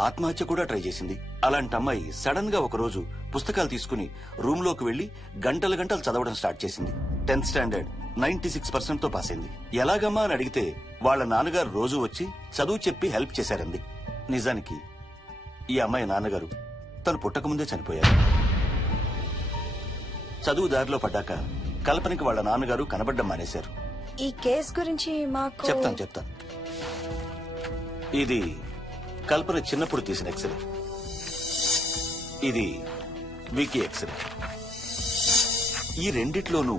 ఆత్మహత్య కూడా ట్రై చేసింది. అలాంటి అమ్మాయి సడన్ గా ఒక రోజు పుస్తకాలు తీసుకుని రూమ్ లోకి వెళ్లి గంటలు గంటలు చదవడం స్టార్ట్ చేసింది. 10th స్టాండర్డ్ 96% తో పాస్ అయింది. ఎలాగమ్మా అని అడిగితే వాళ్ళ నాన్నగారు రోజు వచ్చి చదువు చెప్పి హెల్ప్ చేశారంది. నిజానికి ఈ అమ్మాయి నాన్నగారు తను పుట్టకముందే చనిపోయారు. చదువు దారిలో పడ్డాక కల్పనకి వాళ్ళ నాన్నగారు కనబడ్డం మానేశారు. ఈ కేస్ గురించి మాకు చెప్తాను. ఇది కల్పన చిన్నప్పుడు తీసిన ఎక్స్రే. ఇది వికీ ఎక్స్రే. ఈ రెండిట్లోనూ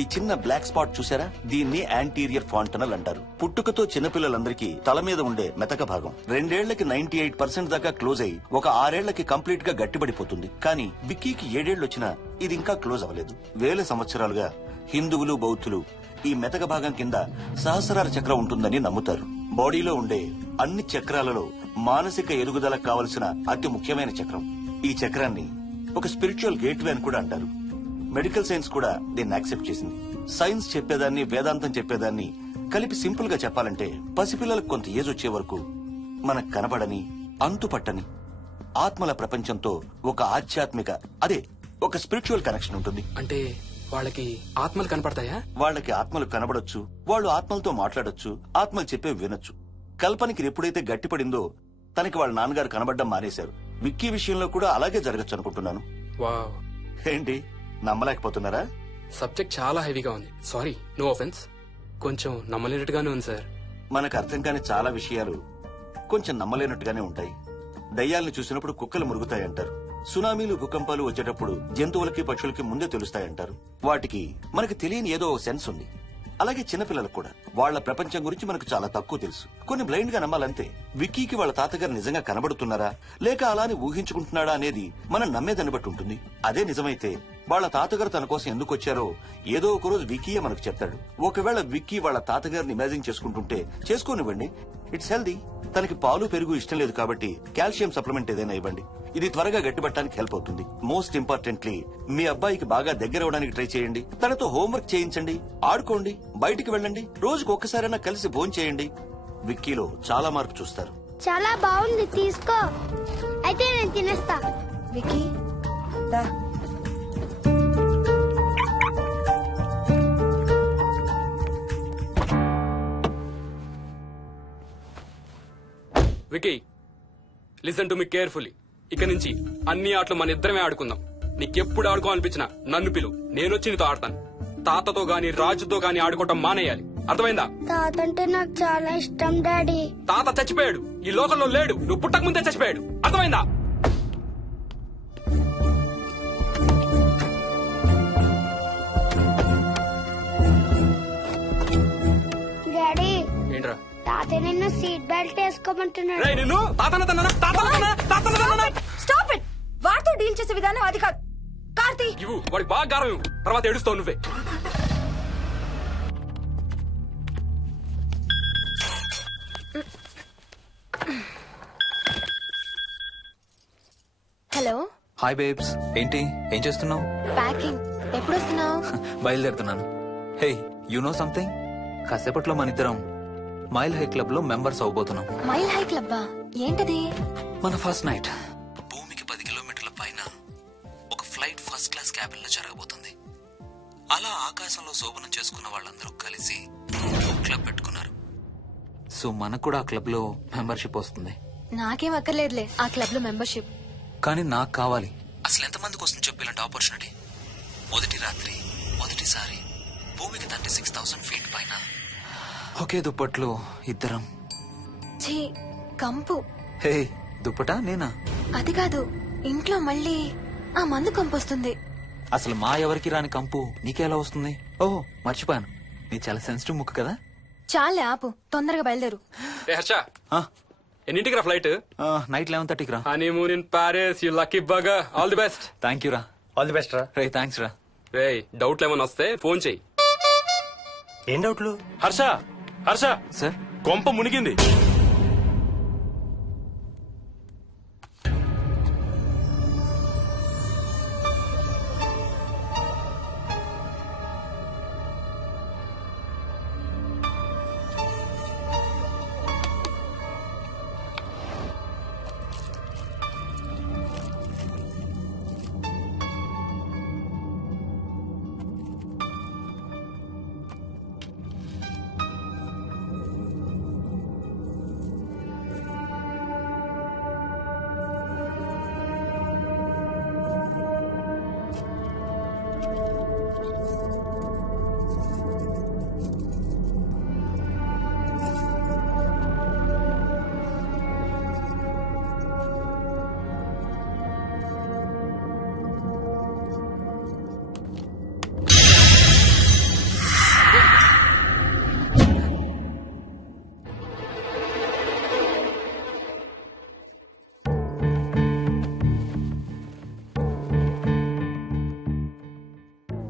ఈ చిన్న బ్లాక్ స్పాట్ చూసారా? దీన్ని యాంటీరియర్ ఫాంటనల్ అంటారు. పుట్టుకతో చిన్నపిల్లలందరికీ తల మీద ఉండే మెతక భాగం 2 ఏళ్లకి 98% దాకా క్లోజ్ అయి ఒక 6 ఏళ్లకి కంప్లీట్ గా గట్టిపడిపోతుంది. కానీ విక్కీకి 7 ఏళ్లు వచ్చినా ఇది ఇంకా క్లోజ్ అవ్వలేదు. వేల సంవత్సరాలుగా హిందువులు బౌద్ధులు ఈ మెతక భాగం కింద సహస్రార చక్రం ఉంటుందని నమ్ముతారు. బాడీలో ఉండే అన్ని చక్రాలలో మానసిక ఎదుగుదలకు కావలసిన అతి ముఖ్యమైన చక్రం. ఈ చక్రాన్ని ఒక స్పిరిచువల్ గేట్వే అని కూడా అంటారు. మెడికల్ సైన్స్ కూడా దీన్ని యాక్సెప్ట్ చేసింది. సైన్స్ చెప్పేదాన్ని వేదాంతం చెప్పేదాన్ని కలిపి సింపుల్ గా చెప్పాలంటే పసిపిల్లలకు కొంత ఏజ్ వచ్చే వరకు మనకు కనబడని అంతుపట్టని ఆత్మల ప్రపంచంతో ఒక ఆధ్యాత్మిక అదే ఒక స్పిరిచువల్ కనెక్షన్ ఉంటుంది. అంటే వాళ్ళకి ఆత్మలు కనపడతాయా? వాళ్ళకి ఆత్మలు కనబడొచ్చు, వాళ్ళు ఆత్మలతో మాట్లాడొచ్చు, ఆత్మలు చెప్పే వినొచ్చు. కల్పనకి ఎప్పుడైతే గట్టిపడిందో తనకి వాళ్ళ నాన్నగారు కనబడ్డం మానేశారు. విక్కీ విషయంలో కూడా అలాగే జరగచ్చు అనుకుంటున్నాను. వావ్, ఏంటి నమ్మలేకపోతున్నారా? సబ్జెక్ట్ చాలా హెవీగా ఉంది. Sorry, no offence. కొంచెం నమ్మలేనట్టుగానే ఉంది సార్. మనకు అర్థం కాని చాలా విషయాలు కొంచెం నమ్మలేనట్టుగానే ఉంటాయి. దయ్యాల్ని చూసినప్పుడు కుక్కలు మురుగుతాయంటారు. సునామీలు భూకంపాలు వచ్చేటప్పుడు జంతువులకి పక్షులకి ముందే తెలుస్తాయంటారు. వాటికి మనకి తెలియని ఏదో సెన్స్ ఉంది. అలాగే చిన్నపిల్లలకు కూడా వాళ్ల ప్రపంచం గురించి మనకు చాలా తక్కువ తెలుసు. కొన్ని బ్లైండ్ గా నమ్మాలంతే. విక్కీకి వాళ్ళ తాతగారు నిజంగా కనబడుతున్నారా లేక అలానే ఊహించుకుంటున్నాడా అనేది మనం నమ్మేదాన్ని బట్టి ఉంటుంది. అదే నిజమైతే వాళ్ళ తాతగారు తన కోసం ఎందుకు వచ్చారో ఏదో ఒక రోజు విక్కీయే మనకు చెప్తాడు. ఒకవేళ విక్కీ వాళ్ళ తాతగారిని ఇమాజిన్ చేసుకుంటుంటే చేసుకోనివ్వండి, ఇట్స్ హెల్దీ. తనకి పాలు పెరుగు ఇష్టం లేదు కాబట్టి కాల్షియం సప్లిమెంట్ ఏదైనా ఇవ్వండి. ఇది త్వరగా గట్టిపట్టడానికి హెల్ప్ అవుతుంది. మోస్ట్ ఇంపార్టెంట్లీ మీ అబ్బాయికి బాగా దగ్గర అవడానికి ట్రై చేయండి. తనతో హోంవర్క్ చేయించండి, ఆడుకోండి, బయటికి వెళ్ళండి, రోజుకు ఒక్కసారైనా కలిసి భోజనం చేయండి. విక్కీలో చాలా మార్పు చూస్తారు. చాలా బాగుంది, తీసుకో. అయితే నేను తినేస్తా. విక్కీ దా. Vicky, listen to me carefully. ఇక నుంచి అన్ని ఆటలు మన ఇద్దరమే ఆడుకుందాం. నీకెప్పుడు ఆడుకోవాలనిపించినా నన్ను పిలు, నేనొచ్చి నీతో ఆడతాను. తాతతో గాని రాజుతో గాని ఆడుకోవటం మానేయాలి, అర్థమైందా? తాత అంటే నాకు చాలా ఇష్టం డాడీ. తాత చచ్చిపోయాడు, ఈ లోకంలో లేడు. నువ్వు పుట్టక ముందే చచ్చిపోయాడు, అర్థమైందా? డాడీ, ఏంట్రా? తాత నిన్ను సీట్ బెల్ట్ వేసుకోమంటున్నాడు. రేయ్, నిన్ను స్టాప్ ఇట్. వాడితో డీల్ చేసే విధానం అది కాదు. కార్తీ, ఇవ్వు, వాడికి బాగా గారం ఇవ్వు, తర్వాత ఏడుస్తావు నువ్వే. హలో. హాయ్ బేబ్స్, ఏంటి ఏం చేస్తున్నావు? ప్యాకింగ్. ఎప్పుడు వస్తున్నావు? బయలుదేరుతున్నాను. Hey, you know something? కాసేపట్లో మన ఇద్దరం మైల్ హై క్లబ్ లో మెంబర్స్ అవబోతున్నాం. మైల్ హై క్లబ్బా? ఏంటది? మన ఫస్ట్ నైట్ భూమికి 10 కిలోమీటర్ల పైన ఒక ఫ్లైట్ ఫస్ట్ క్లాస్ క్యాబిన్ లో జరగబోతుంది. అలా ఆకాశంలో శోభనం చేసుకున్న వాళ్ళందరూ కలిసి క్లబ్ పెట్టుకున్నారు. సో మనకు కూడా ఆ క్లబ్ లో మెంబర్షిప్ వస్తుంది. నాకేం అక్కర్లేదులే ఆ క్లబ్ లో మెంబర్షిప్. కానీ నాకు కావాలి. అసలు ఎంతమందికి వస్తుంది చెప్పు ఇలాంటి ఆపర్చునిటీ? మొదటి రాత్రి, మొదటిసారి భూమికి 36,000 ఫీట్ పైన ఒకే దుప్పట్లో ఇద్దరం. ఛీ, కంపు. హే, దుప్పటా నేనా? అది కాదు, ఇంట్లో మళ్ళీ ఆ మందు కంపొస్తుంది. అసలు మా ఎవరికి రాని కంపు నీకెలా వస్తుంది? ఓహో, మర్చిపోయాను, నీ చాలా సెన్సిటివ్ ముక్కు కదా. చాలే ఆపు, తొందరగా బయలుదేరు. ఏ హర్ష, ఎన్నింటికి రా ఫ్లైట్? నైట్ 11:30కి రా. Honeymoon in Paris, you lucky బగా. All the best. Thank you రా. ఆల్ ది బెస్ట్ రా. రే, థ్యాంక్స్ రా. రే, డౌట్లు ఏమైనా వస్తే ఫోన్ చెయ్యి. ఏం డౌట్లు? హర్ష, హర్ష, సార్, కొంప మునిగింది.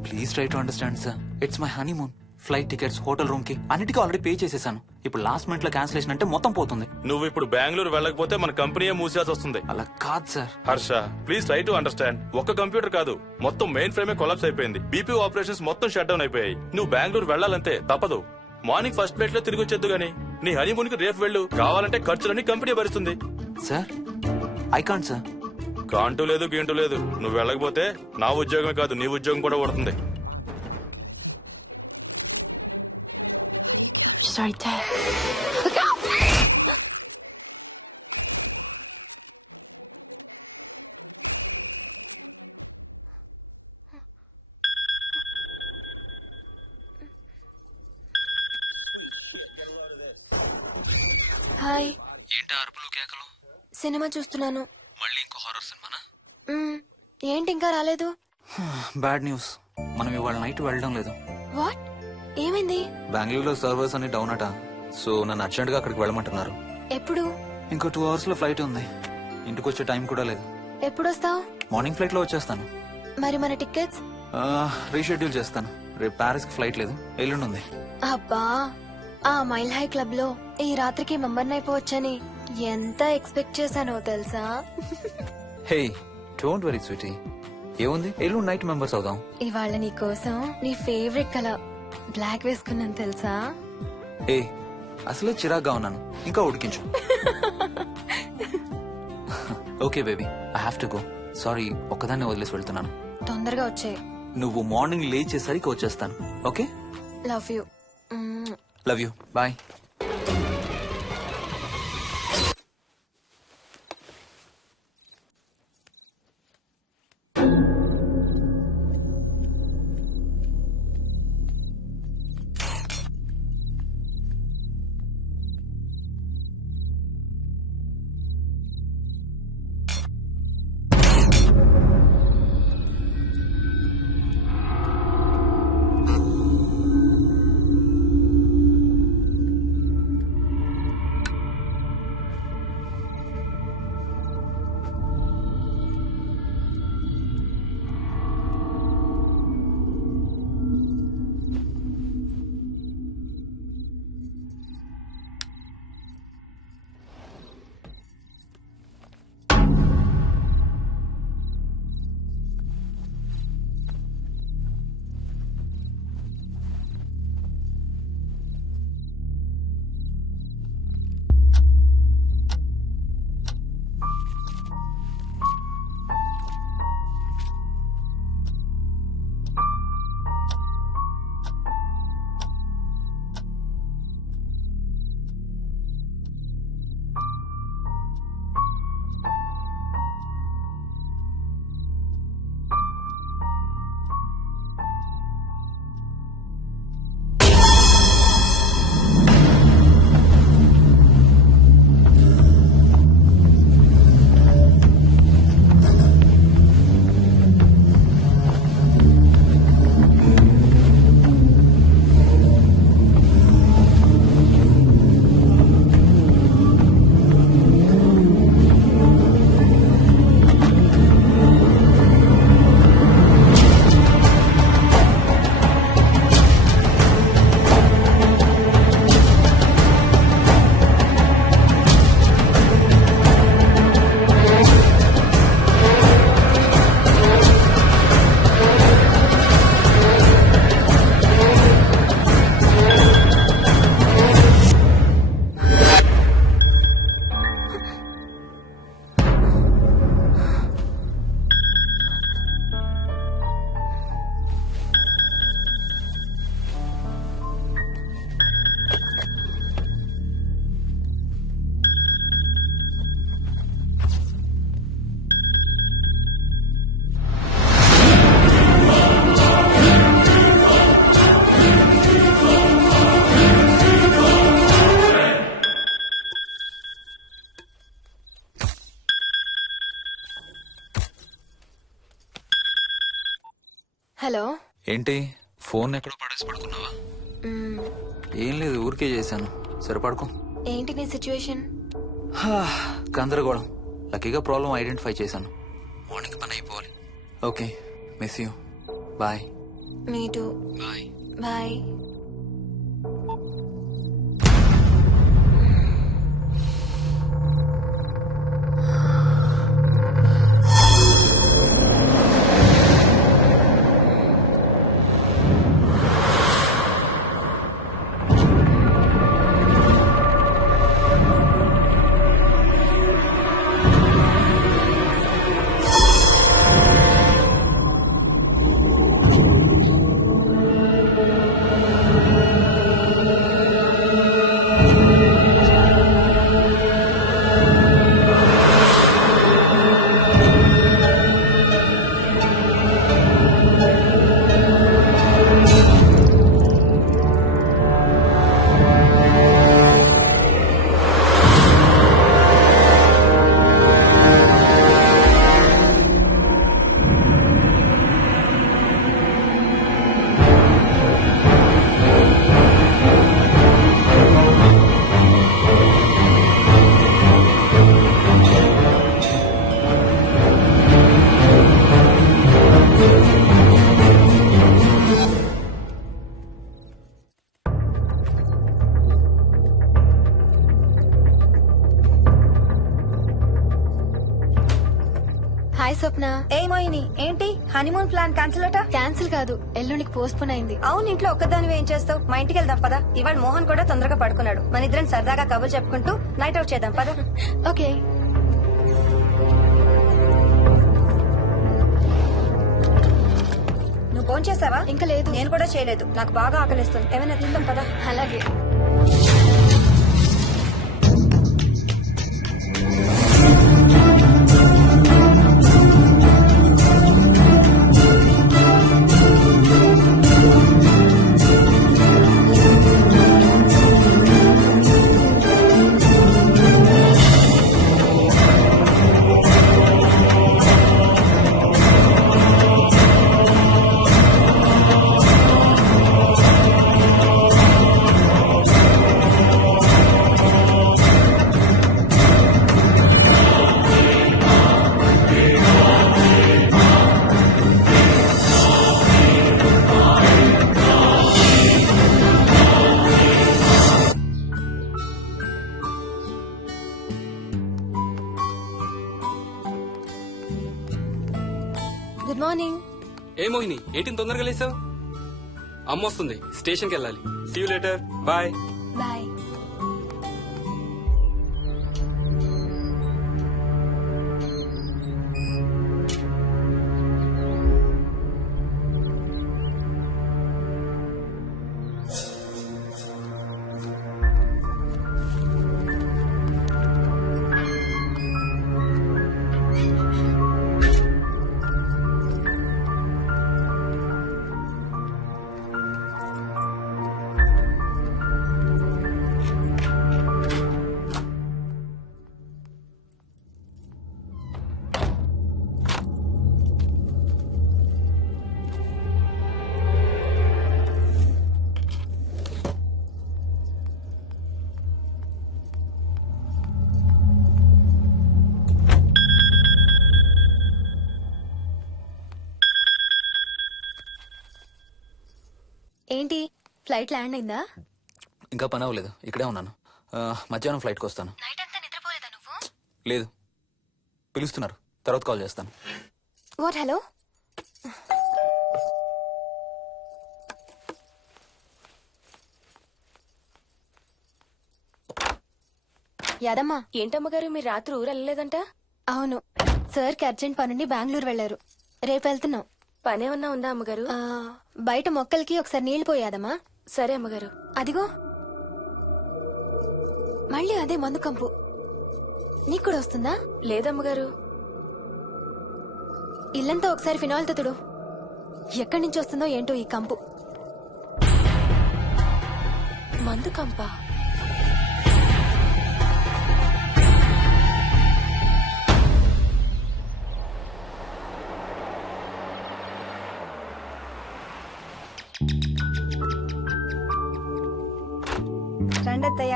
Please try to understand sir. It's my honeymoon. Flight tickets, hotel room కి అన్నిటికీ ఆల్రెడీ పే చేసేసాను. ఇప్పుడు లాస్ట్ మినిట్ లో క్యాన్సిలేషన్ అంటే మొత్తం పోతుంది. నువ్వు ఇప్పుడు బెంగళూరు వెళ్ళకపోతే మన కంపెనీ మూసేయాల్సి వస్తుంది. అలా కాదు sir. Harsha, please try to understand. ఒక్క కంప్యూటర్ కాదు, మొత్తం మెయిన్ ఫ్రేమే కొలాప్స్ అయిపోయింది. బీపీ ఆపరేషన్స్ మొత్తం షట్ డౌన్ అయిపోయాయి. నువ్వు బెంగళూరు వెళ్ళాలంటే తప్పదు. మార్నింగ్ ఫస్ట్ ఫ్లైట్ లో తిరిగి వచ్చేద్దు గానీ నీ హనీమూన్ కి రేపు వెళ్ళు. కావాలంటే ఖర్చులన్నీ కంపెనీ భరిస్తుంది. Sir, I can't sir. Can't లేదు, గీంటూ లేదు. నువ్వు వెళ్ళకపోతే నా ఉద్యోగమే కాదు, నీ ఉద్యోగం కూడా పడుతుంది. Right there. హాయ్. ఏంటి అరుపులు కేకలు? సినిమా చూస్తున్నాను. మళ్ళీ ఇంకో హారర్ సినిమానా? ఏంటి ఇంకా రాలేదు? బ్యాడ్ న్యూస్, మనం ఇవాళ నైట్ వెళ్ళడం లేదు. వాట్? ఏమైంది? బెంగళూరులో సర్వర్స్ అన్ని డౌన్ అట. సో నన్ను అర్జెంట్ గా అక్కడికి వెళ్ళమంటున్నారు. ఎప్పుడు? ఇంకో 2 hours లో ఫ్లైట్ ఉంది. ఇంటికి వచ్చే టైం కూడా లేదు. ఎప్పుడు వస్తావు? మార్నింగ్ ఫ్లైట్ లో వచ్చేస్తాను. మరి మన టికెట్స్? రీషెడ్యూల్ చేస్తాను. రేపు ప్యారిస్ కి ఫ్లైట్ లేదు, ఎల్లుండి ఉంది. అబ్బా, ఆ మైల్ హై క్లబ్ లో ఈ రాత్రికి మెంబర్ని అయిపోవచ్చని ఎంత ఎక్స్పెక్ట్ చేశానో తెలుసా? హే డోంట్ వరీ స్వీటీ, ఏముంది ఎల్లుండి నైట్ మెంబర్స్ అవుదాం. ఇవాళ నీ కోసం నీ ఫేవరెట్ కలర్ బ్లాక్ వేసుకున్నాను తెలుసా? ఏ అసలే చిరాగ్గా ఉన్నాను, ఇంకా ఉడికించు. Okay baby, I have to go. Sorry, ఒక్కదాన్ని వదిలేసి వెళ్తున్నాను. తొందరగా వచ్చే. నువ్వు మార్నింగ్ లేచేసరికి వచ్చేస్తాను. Okay, love you. Love you, bye. Hello. ఏంటి ఫోన్ ఎక్కడో పడేసి పడుకున్నావా? ఏం లేదు, ఊరికే చేశాను. సరే పడుకో. ఏంటి నీ సిచ్యువేషన్? గందరగోళం. లక్కీగా ప్రాబ్లం ఐడెంటిఫై చేశాను. మార్నింగ్ పని అయిపోవాలి. Okay, miss you. Bye. Me too. Bye. Bye. Swapna. ఏ మోహిని, ఏంటి హనీమూన్ ప్లాన్ క్యాన్సిల్ అట? క్యాన్సిల్ కాదు, ఎల్లుండికి పోస్ట్ పోన్ అయింది. అవును, ఇంట్లో ఒక్కదానివే ఏం చేస్తావు? మా ఇంటికి వెళ్దాం పదా. ఇవాళ మోహన్ కూడా తొందరగా పడుకున్నాడు. మన ఇద్దరం సరదాగా కబుర్లు చెప్పుకుంటూ నైట్ అవుట్ చేద్దాం పదా. ఓకే. నువ్వు ఫోన్ చేసావా? ఇంకా లేదు. నేను కూడా చేయలేదు. నాకు బాగా ఆకలిస్తుంది. ఏమైనా తిందాం పదా. అలాగే. Good morning. ఏ మోహిని, ఏంటి తొందరగా లేసావు? అమ్మ వస్తుంది, స్టేషన్కి వెళ్ళాలి. See you later. Bye. Bye. ఏంటి, ఫ్లైట్ ల్యాండ్ అయిందా? ఇంకా పని అవ్వలేదు, ఇక్కడే ఉన్నాను. మధ్యాహ్నం ఫ్లైట్కి వస్తాను. నైట్ అంతా నిద్రపోలేదా నువ్వు? లేదు, పిలుస్తున్నారు, తర్వాత కాల్ చేస్తాను. వాట్? హలో. యాదమ్మా. ఏంటమ్మగారు, మీరు రాత్రి ఊరు వెళ్ళలేదంట? అవును, సార్కి అర్జెంట్ పనుండి బెంగళూరు వెళ్లారు. రేపు వెళ్తున్నాం. పనేమన్నా ఉందా అమ్మగారు? బయట మొక్కలకి ఒకసారి నీళ్లు పోయాదమ్మా. సరే అమ్మగారు. అదిగో మళ్ళీ అదే మందు కంపు. నీకు కూడా వస్తుందా? లేదమ్మగారు. ఇల్లంతా ఒకసారి ఫినాయిల్ తో తుడు. ఎక్కడి నుంచి వస్తుందో ఏంటో ఈ కంపు. మందు కంపా? రండి అత్తయ్య.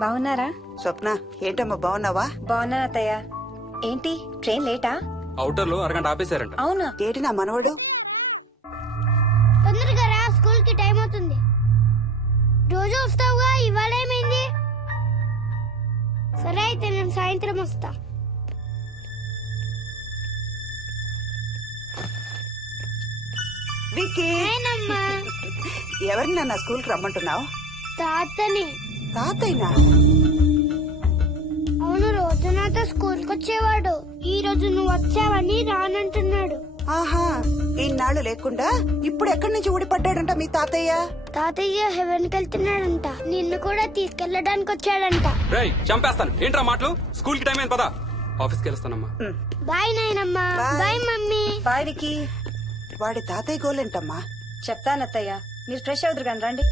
బాగున్నారా? స్వప్న, ఏంటమ్మా బాగున్నావా? బాగున్నాను అత్తయ్య. ఏంటి ట్రైన్ లేటా? అవుటర్ లో అరగంట ఆపేశారంట. అవునా? ఏంటి నా మనవడు? తొందరగా రా, స్కూల్ కి టైం అవుతుంది. రోజు వస్తావుగా, ఇవాళ ఏమైంది? సరే అయితే నేను సాయంత్రం వస్తా. విక్కీ, ఎవరిని నా స్కూల్ కి రమ్మంటున్నావు? తాతని. తాతయ్యనా? అవును, రోజు నాతో స్కూల్ కి వచ్చేవాడు. ఈ రోజు నువ్వు వచ్చావని రానంటున్నాడు. ఆహా, ఇన్నాళ్ళు లేకుండా ఇప్పుడు ఎక్కడి నుంచి ఊడిపడ్డాడంట మీ తాతయ్య? తాతయ్య హెవెన్ కి వెళ్తున్నాడంట. నిన్ను కూడా తీసుకెళ్లడానికి వచ్చాడంట. రేయ్, చంపేస్తాను. ఏంట్రా మాటలు? స్కూల్ కి టైం అయింది, పదా. ఆఫీస్కి వెళ్తానమ్మా. బాయ్ నాయనమ్మా. Bye mummy. బాయ్ వికీ. వాడి తాతయ్య గోలేంటమ్మా? చెప్తానత్తయ్య, మీరు ఫ్రెష్ అవుతురు కానీ రండి.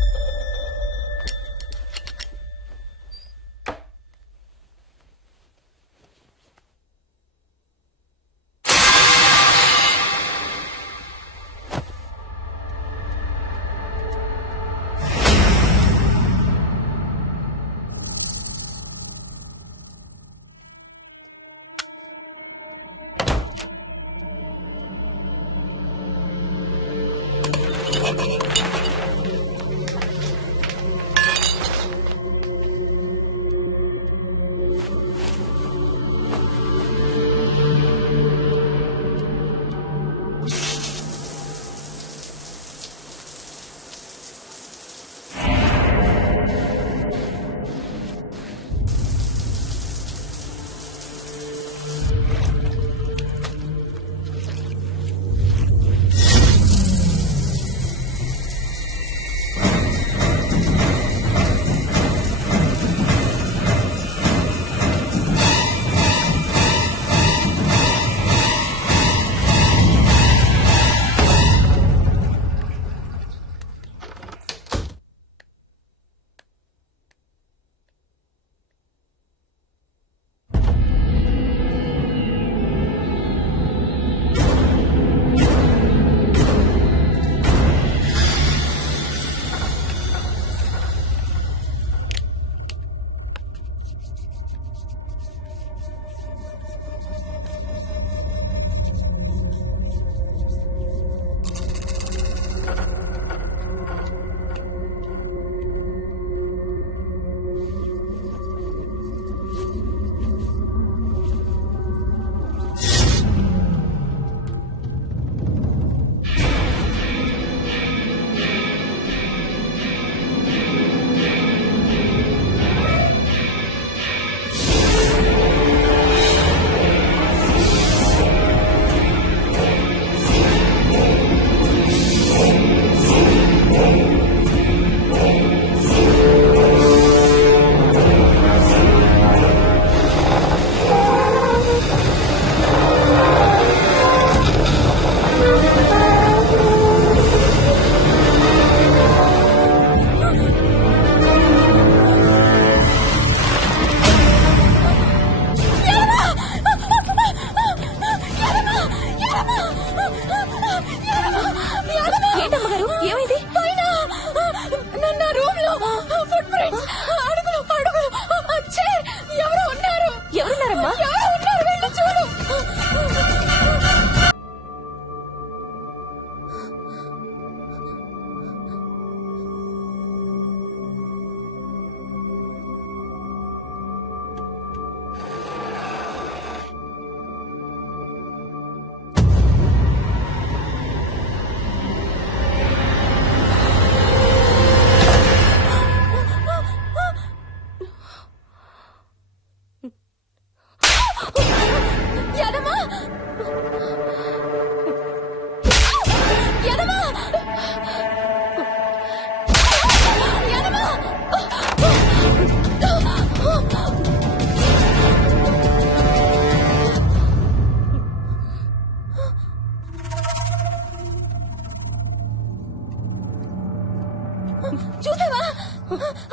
చూసావా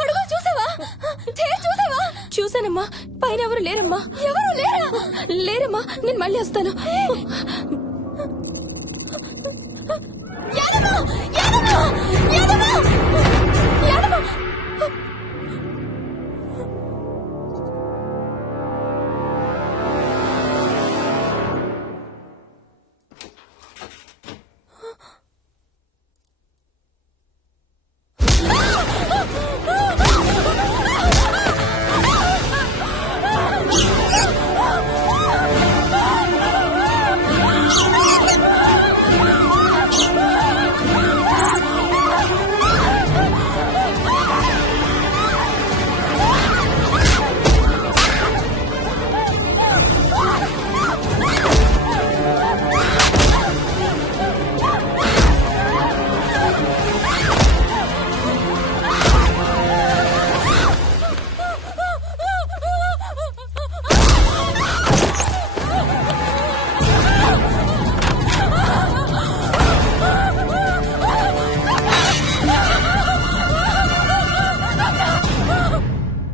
అడుగు చూసావా చూసావా? చూసానమ్మా, పైన ఎవరు లేరమ్మా. ఎవరు లేరా? లేరమ్మా, నేను మళ్ళీ వస్తాను. యాదమ్మ! యాదమ్మ! యాదమ్మ! యాదమ్మ!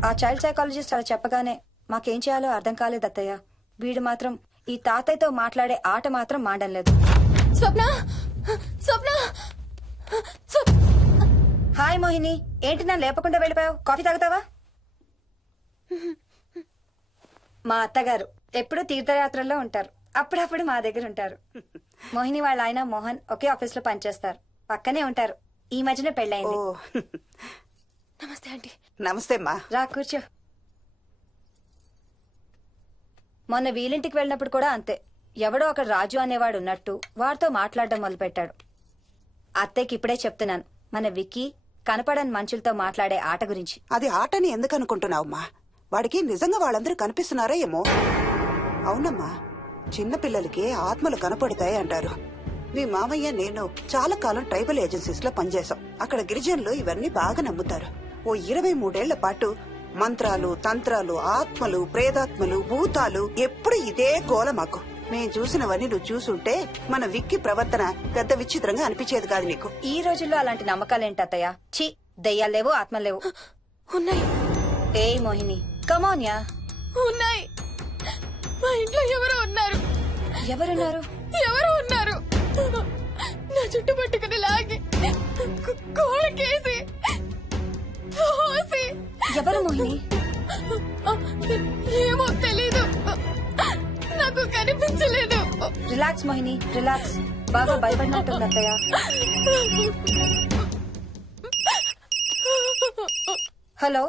ఆ చైల్డ్ సైకాలజిస్ట్ అలా చెప్పగానే మాకేం చేయాలో అర్థం కాలేదు అత్తయ్య. వీడు మాత్రం ఈ తాతయ్యతో మాట్లాడే ఆట మాత్రం మాడం లేదు. స్వప్న స్వప్న హాయ్ మోహిని, ఏంటి నన్ను లేపకుండా వెళ్ళిపోయావు? కాఫీ తాగుతావా? మా అత్తగారు ఎప్పుడూ తీర్థయాత్రల్లో ఉంటారు, అప్పుడప్పుడు మా దగ్గర ఉంటారు. మోహిని వాళ్ళ ఆయన మోహన్ ఒకే ఆఫీస్ లో పనిచేస్తారు, పక్కనే ఉంటారు. ఈ మధ్యన పెళ్ళైంది. నమస్తే ఆంటీ. నమస్తే అమ్మా. రా కూర్చో. మొన్న వీలింటికి వెళ్ళినప్పుడు కూడా అంతే. ఎవడో ఒక రాజు అనేవాడు ఉన్నట్టు వాడితో మాట్లాడడం మొదలుపెట్టాడు. అత్తయ్యకి ఇప్పుడే చెప్తున్నాను, మన విక్కీ కనపడని మనుషులతో మాట్లాడే ఆట గురించి. అది ఆటని ఎందుకు అనుకుంటున్నావమ్మా? వాడికి నిజంగా వాళ్ళందరూ కనిపిస్తున్నారా ఏమో. అవునమ్మా, చిన్నపిల్లలకి ఆత్మలు కనపడతాయి అంటారు. మీ మామయ్య నేను చాలా కాలం ట్రైబల్ ఏజెన్సీస్ లో పనిచేశాం. అక్కడ గిరిజనులు ఇవన్నీ బాగా నమ్ముతారు. ఓ 23 ఏళ్ల పాటు మంత్రాలు, తంత్రాలు, ఆత్మలు, ప్రేతాత్మలు, భూతాలు, ఎప్పుడు ఇదే గోల మాకు. మేం చూసినవన్నీ నువ్వు చూసుంటే మన విక్కి ప్రవర్తన పెద్ద విచిత్రంగా అనిపించేది కాదు నీకు. ఈ రోజుల్లో అలాంటి నమ్మకాలేంటి అత్తయ్య? ఛీ, దెయ్యాలు లేవు, ఆత్మలు లేవు. ఉన్నాయి. ఏ మోహిని, కమోన్యా. ఉన్నాయి. మా ఇంట్లో ఎవరో ఉన్నారు. ఎవరున్నారు? ఎవరో ఉన్నారు. నా చుట్టు పట్టుకుని లాగి కోళ్ళకేసి తోసి. ఎవరు మోహిని? ఏమో తెలీదు, నాకు కనిపించలేదు. Relax Mohini, relax. బాగా భయపడినట్టుంది అత్తయ్య. హలో.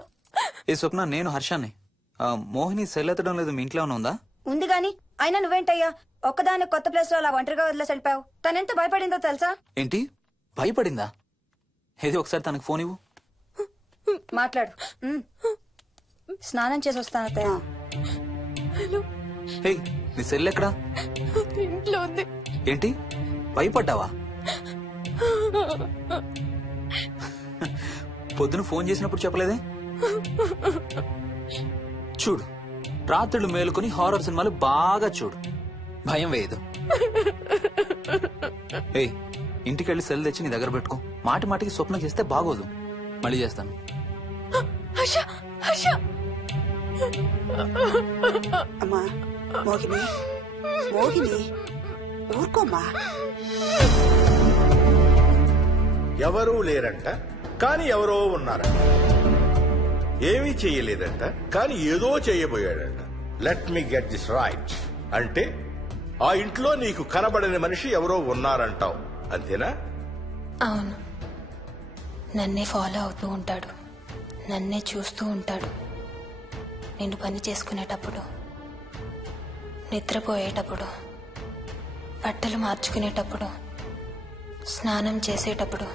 ఏ స్వప్న, నేను హర్షాన్ని. మోహిని సెల్ ఎత్తడం లేదు, మీ ఇంట్లో ఏమైనా ఉందా? ఉంది గాని, అయినా నువ్వేంటయ్యా ఒక్కదాని కొత్త ప్లేస్ లో అలా ఒంటరిగా వదిలేసి వెళ్ళిపోయావు? తనెంత భయపడిందో తెలుసా? ఏంటి, భయపడిందా? ఏది ఒకసారి తనకు ఫోన్ ఇవ్వు. మాట్లాడు. స్నానం చేసి వస్తాను అత్తయ్య. హే, నీ సెల్ ఎక్కడా? ఇంట్లో ఉంది. ఏంటి, భయపడ్డావా? పొద్దున ఫోన్ చేసినప్పుడు చెప్పలేదే? చూడు, రాత్రులు మేలుకొని హారర్ సినిమాలు బాగా చూడు, భయం వేయదు. ఏయ్, ఇంటికెళ్ళి సెల్ తెచ్చి నీ దగ్గర పెట్టుకో. మాటి మాటికి స్వప్నం చేస్తే బాగోదు. మళ్ళీ చేస్తాను. అమ్మా మోహిని, మోహిని ఊరుకోమ్మా. ఎవరూ లేరంట, కానీ ఎవరో ఉన్నారంట. ఏమీ చెయ్యలేదంట, కానీ ఏదో చేయబోయాడంట. Let me get this right. అంటే ఆ ఇంట్లో నీకు కనబడని మనిషి ఎవరో ఉన్నారంటావు, అంతేనా? అవును. నన్నే ఫాలో అవుతూ ఉంటాడు, నన్నే చూస్తూ ఉంటాడు. నేను పని చేసుకునేటప్పుడు, నిద్రపోయేటప్పుడు, బట్టలు మార్చుకునేటప్పుడు, స్నానం చేసేటప్పుడు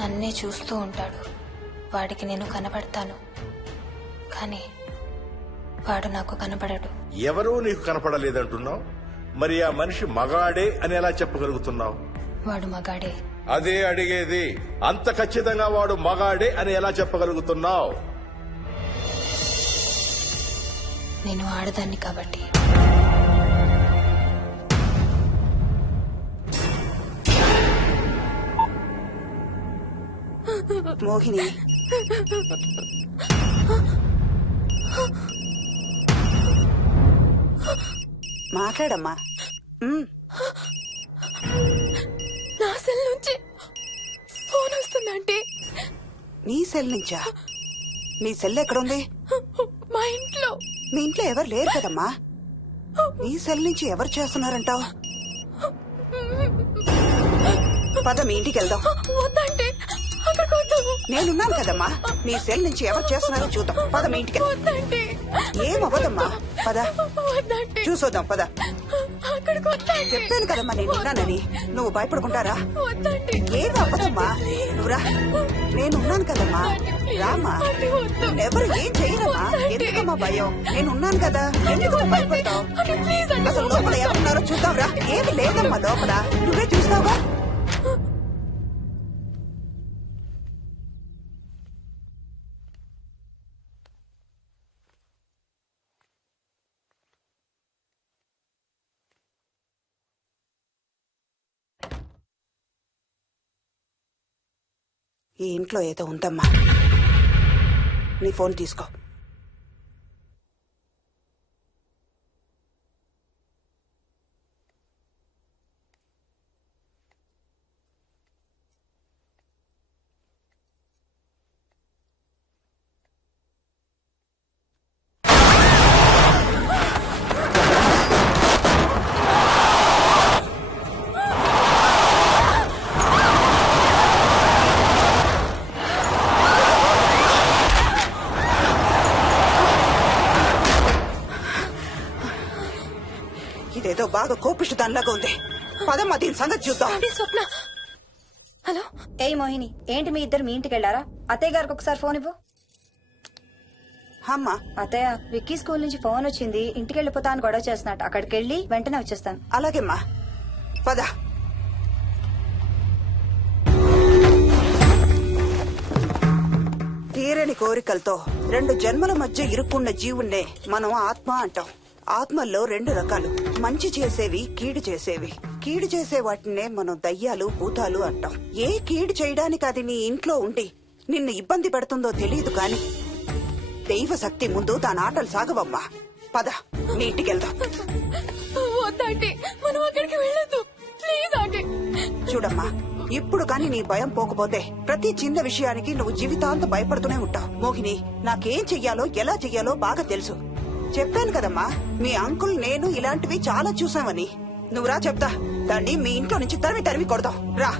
నన్నే చూస్తూ ఉంటాడు. వాడికి నేను కనబడతాను, కానీ వాడు నాకు కనబడడు. ఎవరూ నీకు కనపడలేదంటున్నావు, మరి ఆ మనిషి మగాడే అని ఎలా చెప్పగలుగుతున్నావు? వాడు మగాడే. అదే అడిగేది. అంత ఖచ్చితంగా వాడు మగాడే అని ఎలా చెప్పగలుగుతున్నావు? నేను ఆడదాన్ని కాబట్టి. మోహిని మాట్లాడమ్మా. నా సెల్ నుంచి ఫోన్ వస్తుందంటే నీ సెల్ నుంచా? నీ సెల్ ఎక్కడుంది? మా ఇంట్లో. మీ ఇంట్లో ఎవరు లేరు కదమ్మా. నీ సెల్ నుంచి ఎవరు చేస్తున్నారంటావు? పద మీ ఇంటికి వెళ్దాం. వద్దంటే అక్కడికి వద్దాము. నేనున్నాను కదమ్మా. నీ సెల్ నుంచి ఎవరు చేస్తున్నారో చూద్దాం. పద మీ ఇంటికి. వద్దంటే ఏం అవ్వదమ్మా. పద వద్దంటే చూసొద్దాం. పద. అక్కడికి వద్దంటే. చెప్పాను కదమ్మా నేనున్నానని. నువ్వు భయపడుకుంటారా? వద్దంటే. ఏం అవ్వదమ్మా. నువ్వురా. నేనున్నాను కదమ్మా. రామ్మా. ఎవరు ఏం చేయరమ్మా. ఎందుకమ్మా భయం? నేనున్నాను కదా. ఎందుకమ్మా భయపడతావు? అసలు లోపల ఎవరున్నారో చూద్దాంరా. ఏమి లేదమ్మా లోపల. నువ్వే చూస్తావా? ఈ ఇంట్లో ఏదో ఉందమ్మా. నీ ఫోన్ తీసుకో. ఇదేదో బాగా కోపిష్టి దానిలాగా ఉంది. పదమ్మా దీని సంగతి చూద్దాం. స్వప్న. హలో. ఏయ్ మోహిని, ఏంటి మీ ఇద్దరు మీ ఇంటికి వెళ్లారా? అత్తయ్య గారికి ఒకసారి ఫోన్ ఇవ్వు. అమ్మా. అత్తయ్య, విక్కీ స్కూల్ నుంచి ఫోన్ వచ్చింది. ఇంటికి వెళ్ళిపోతా అని గొడవ చేస్తున్నట్టు. అక్కడికి వెళ్ళి వెంటనే వచ్చేస్తాను. అలాగేమ్మా. పద. తీరని కోరికలతో 2 జన్మల మధ్య ఇరుక్కున్న జీవుణ్ణే మనం ఆత్మ అంటాం. ఆత్మల్లో 2 రకాలు. మంచి చేసేవి, కీడు చేసేవి. కీడు చేసే వాటినే మనం దయ్యాలు, భూతాలు అంటాం. ఏ కీడు చేయడానికి అది నీ ఇంట్లో ఉండి నిన్ను ఇబ్బంది పెడుతుందో తెలియదు కాని దైవ శక్తి ముందు దాని ఆటలు సాగవమ్మా. పద నీ ఇంటికి వెళ్దాం. వద్దంటే మనం అక్కడికి వెళ్ళొద్దు. ప్లీజ్ అంటే. చూడమ్మా, ఇప్పుడు కాని నీ భయం పోకపోతే ప్రతి చిన్న విషయానికి నువ్వు జీవితాంతం భయపడుతూనే ఉంటావు. మోహిని, నాకేం చెయ్యాలో ఎలా చెయ్యాలో బాగా తెలుసు. చెప్పాను కదమ్మా, మీ అంకుల్ నేను ఇలాంటివి చాలా చూసామని. నువ్వు రా చెప్తా. దాన్ని మీ ఇంట్లో నుంచి తరిమి కొడదాం. రా.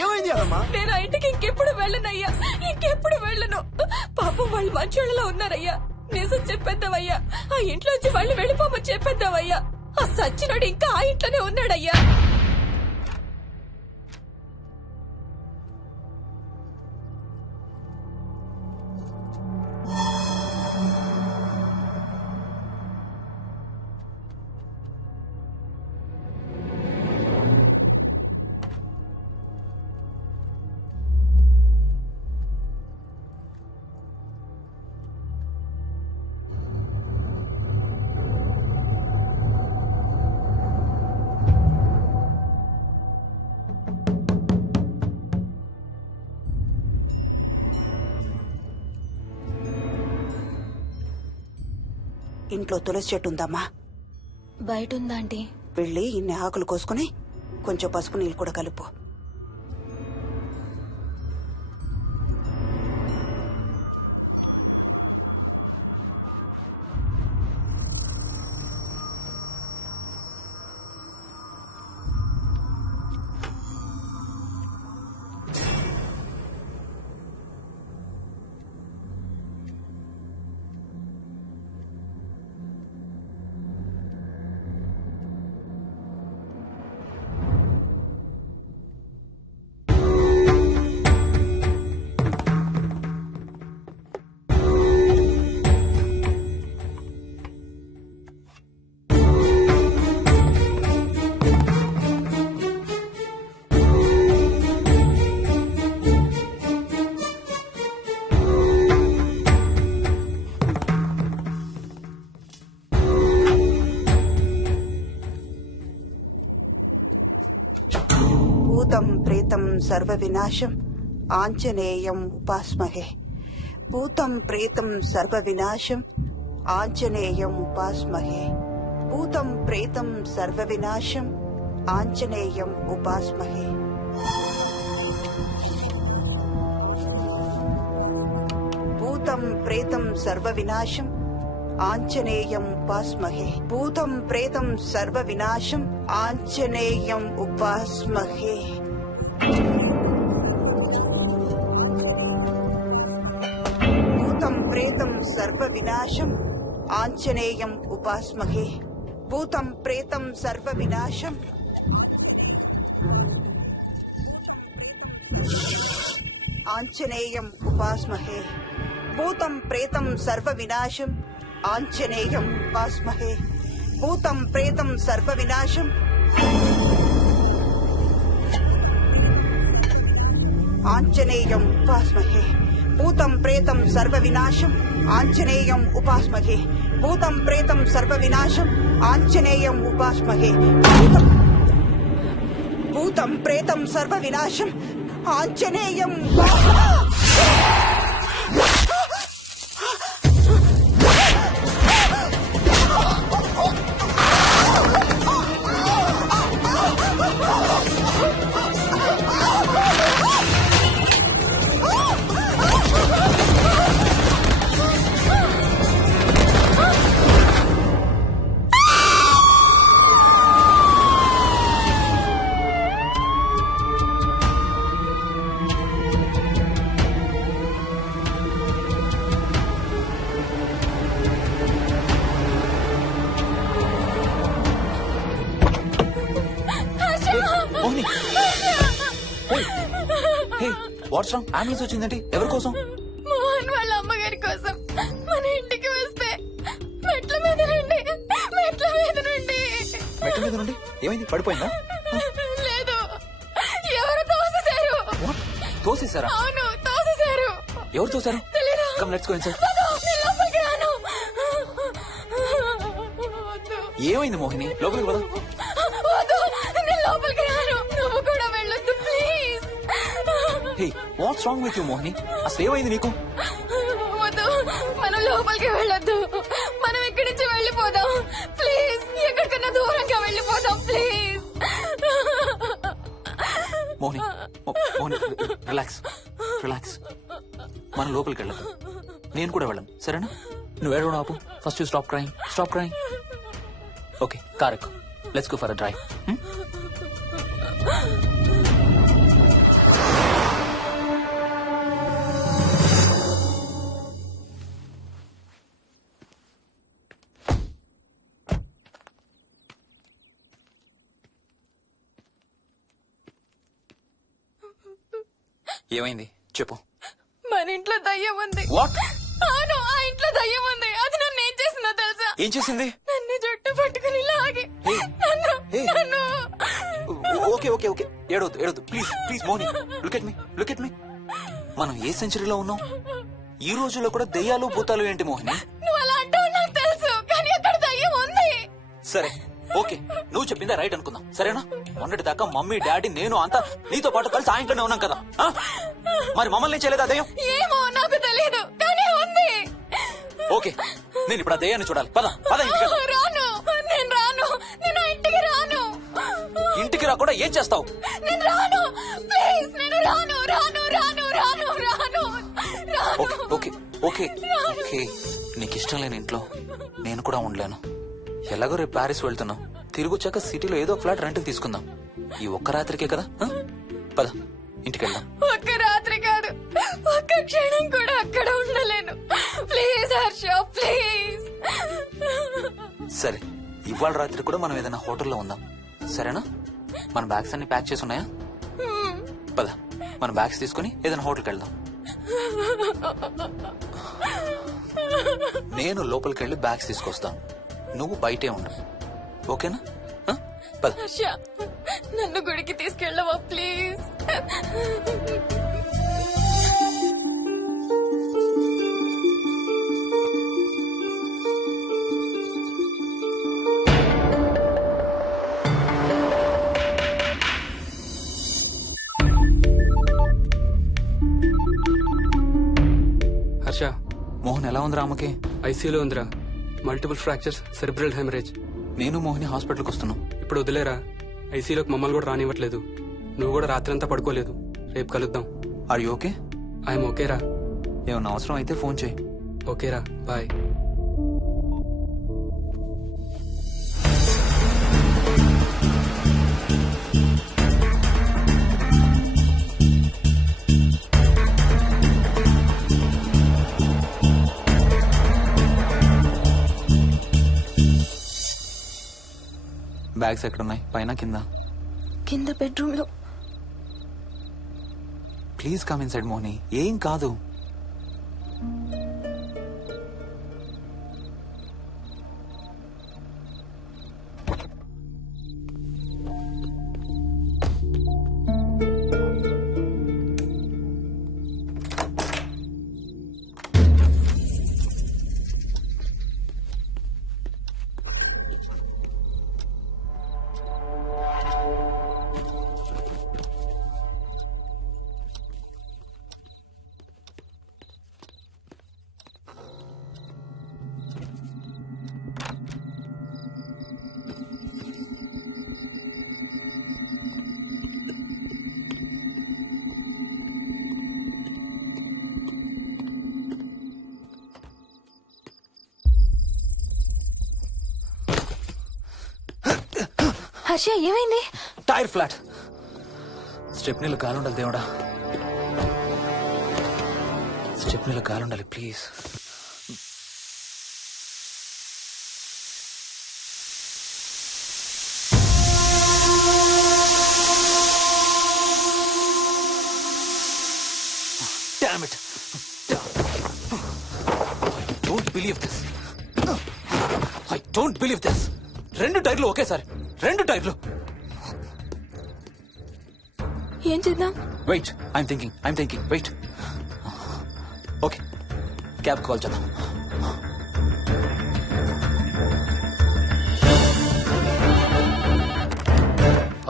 ఏమైంది యాదమ్మా? నేను ఆ ఇంటికి ఇంకెప్పుడు వెళ్ళనయ్యా. ఇంకెప్పుడు వెళ్ళను. పాపం వాళ్ళు మంచోళ్ళలో ఉన్నారయ్యా. నిజం చెప్పేద్దామయ్యా. ఆ ఇంట్లోంచి వాళ్ళు వెళ్ళిపోమని చెప్పేద్దామయ్యా. ఆ సచ్చినాడు ఇంకా ఆ ఇంట్లోనే ఉన్నాడయ్యా. ఇంట్లో తులసి చెట్టు ఉందమ్మా. బయట ఉందా ఆంటీ? వెళ్ళి ఇన్ని ఆకులు కోసుకుని కొంచెం పసుపు నీళ్ళు కూడా కలుపు. సర్వ వినాశం ఆంజనేయం ఉపాస్మహే భూతం ప్రేతం సర్వ వినాశం ఆంజనేయం ఉపాస్మహే భూతం ప్రేతం సర్వ వినాశం ఆంజనేయం ఉపాస్మహే భూతం ప్రేతం సర్వ వినాశం ఆంజనేయం ఉపాస్మహే భూతం ప్రేతం సర్వ వినాశం ఆంజనేయం ఉపాస్మహే భూతం ప్రేతం సర్వ వినాశం ఆంజనేయం ఉపాస్మహే భూతం ప్రేతం సర్వ వినాశం ఆంజనేయం ఉపాస్మహే భూతం ప్రేతం సర్వ వినాశం ఆంజనేయం ఉపాస్మహే భూతం ప్రేతం సర్వ వినాశం ఆంజనేయం ఉపాస్మహే భూతం ప్రేతం సర్వ వినాశం ఆంజనేయం ఉపాస్మహే భూతం ప్రేతం సర్వ వినాశం ఆంజనేయం ఉపాస్మహే భూతం ప్రేతం సర్వ వినాశం ఆంజనేయం వాట్స్ రాంగ్? అంబులెన్స్ వచ్చిందంటే ఎవరి కోసం? మోహన్ వాళ్ళ అమ్మగారి కోసం. మన ఇంటికి వస్తే మెట్ల మీద నుండి మెట్ల మీద నుండి ఏమైంది? పడిపోయిందా? లేదు, ఎవరు తోసేశారు. తోసేశారా? అవును, తోసేశారు. ఎవరు తోసారు? తెలీదు. Come let's go inside. లోపలికి రాను. ఏమైంది మోహిని? లోపలికి పద. వద్దు, నేను లోపలికి రాను. నువ్వు కూడా వెళ్ళొద్దు please. Hey, watts wrong with you Mohini? అసలు ఏమైంది నీకు? వద్దు, మనం లోపలికి వెళ్ళొద్దు. మనం ఇక్కడి నుంచి వెళ్ళిపోదాం ప్లీజ్. ఎక్కడికన్నా దూరంగా వెళ్ళిపోదాం please. Mohini, Mohini relax relax. మనం లోపలికి వెళ్ళదు. నేను కూడా వెళ్ళను, సరేనా? నువ్వు ఏడవడం ఆపు. First you stop crying. Stop crying. Okay, car ఎక్కు. Let's go for a drive. ఏమైంది చెప్పు. మన ఇంట్లో దయ్యం ఉంది. వాట్? అవును, ఆ ఇంట్లో దయ్యం ఉంది. అది నన్ను ఏం చేసిందో తెలుసా? ఏం చేసింది? నన్ను జుట్టు పట్టుకుని లాగి నన్ను ఓకే ఓకే ఓకే, ఏడవద్దు ఏడవద్దు please please Mohini. Look at me, look at me. మనం ఏ సెంచరీలో ఉన్నాం? ఈ రోజుల్లో కూడా దెయ్యాలు భూతాలు ఏంటి మోహిని? నువ్వు అలా అంటావు నాకు తెలుసు, కానీ అక్కడ దయ్యం ఉంది. సరే ఓకే, నువ్వు చెప్పిందే రైట్ అనుకుందాం, సరేనా? మొన్నటి దాకా మమ్మీ డాడీ నేను అంతా నీతో పాటు కలిసి ఆ ఇంట్లోనే ఉన్నాం కదా. మరి మమ్మల్ని చేయలేదా దయ్యం? ఏమో నాకు తెలియదు, కానీ ఉంది. ఓకే, నేను ఇప్పుడు ఆ దయ్యాన్ని చూడాలి. పద పద ఇంటికి వెళ్దాం. రాను, నేను రాను. నేను ఆ ఇంటికి రాను. ఇంటికి రాకుండా ఏం చేస్తావు? నేను రాను ప్లీజ్. నేను రాను రాను రాను రాను రాను రాను. ఓకే ఓకే ఓకే ఓకే, నీకు ఇష్టం లేని ఇంట్లో నేను కూడా ఉండలేను. ఎలాగో రేపు ప్యారిస్ వెళ్తున్నాం. తిరిగి వచ్చాక సిటీలో ఏదో ఫ్లాట్ రెంట్కి తీసుకుందాం. ఈ ఒక్క రాత్రికే కదా. పద ఇంటికి వెళ్దాం. ఒక్క రాత్రి కాదు, ఒక్క క్షణం కూడా అక్కడ ఉండలేను. Please Harsha, please. సరే, ఇవాళ రాత్రి కూడా మనం ఏదైనా హోటల్లో ఉందాం, సరేనా? మన బ్యాగ్స్ అన్ని ప్యాక్ చేసి ఉన్నాయా? పద మన బ్యాగ్స్ తీసుకుని ఏదైనా హోటల్కి వెళ్దాం. నేను లోపలికి వెళ్ళి బ్యాగ్స్ తీసుకొస్తాను, నువ్వు బయటే ఉండు, ఓకేనా? పద. హర్ష, నన్ను గుడికి తీసుకెళ్ళవా ప్లీజ్? ఉందిరా అమ్మకి? ఐసీయూలో ఉందిరా. Multiple fractures, cerebral haemorrhage. నేను మోహిని హాస్పిటల్కి వస్తున్నాం. ఇప్పుడు వదిలేరా, ఐసీయూలోకి మమ్మల్ని కూడా రానివ్వట్లేదు. నువ్వు కూడా రాత్రంతా పడుకోలేదు. రేపు కలుద్దాం. Are you okay? ఐఎమ్ ఓకేరా. ఏమన్నా అవసరం అయితే ఫోన్ చేయి. ఓకేరా, బాయ్. బ్యాగ్స్ ఎక్కడున్నాయి? పైన కింద? కింద బెడ్రూమ్ లో. Please come inside Mohini. ఏం కాదు. హర్ష ఏమైంది? Tyre flat. స్టెప్నీలో కాలుండాలి దేవుడా. స్టెప్నీలో కాలుండాలి please. Damn it. I don't believe this. I don't believe this. 2 టైర్లు ఒకేసారి. 2 టైర్లు. ఏం చేద్దాం? Wait, I'm thinking. Wait. Okay, cab call చేద్దాం.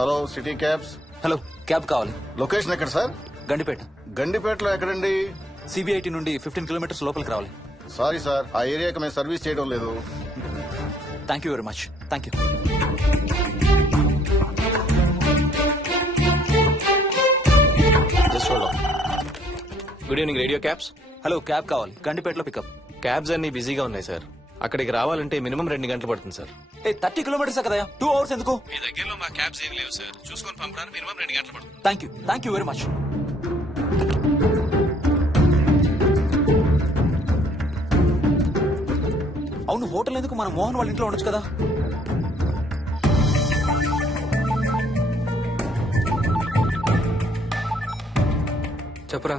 Hello, city cabs. Hello, cab కావాలి. లొకేషన్ ఎక్కడ సార్? గండిపేట. గండిపేటలో ఎక్కడండి? సిబిఐటి నుండి 15 కిలోమీటర్స్ లోపలికి రావాలి. సారీ సార్, ఆ ఏరియాకి మేము సర్వీస్ చేయడం లేదు. Thank you very much. Thank you. Good evening radio cabs. Hello, cab కావాలి. గండిపేటలో పికప్. క్యాబ్స్ అన్ని బిజీగా ఉన్నాయి సార్. అక్కడికి రావాలంటే మినిమం 2 గంటలు పడుతుంది సార్. 30 కిలోమీటర్స్ కదా, 2 అవర్స్ ఎందుకు? మీ దగ్గరలో మా క్యాబ్స్ ఏం లేవు సార్. చూసుకొని పంపడానికి మినిమం 2 గంటలు పడుతుంది. Thank you very much. అవును, హోటల్ ఎందుకు? మన మోహన్ వాళ్ళ ఇంట్లో ఉండొచ్చు కదా. చెప్పరా.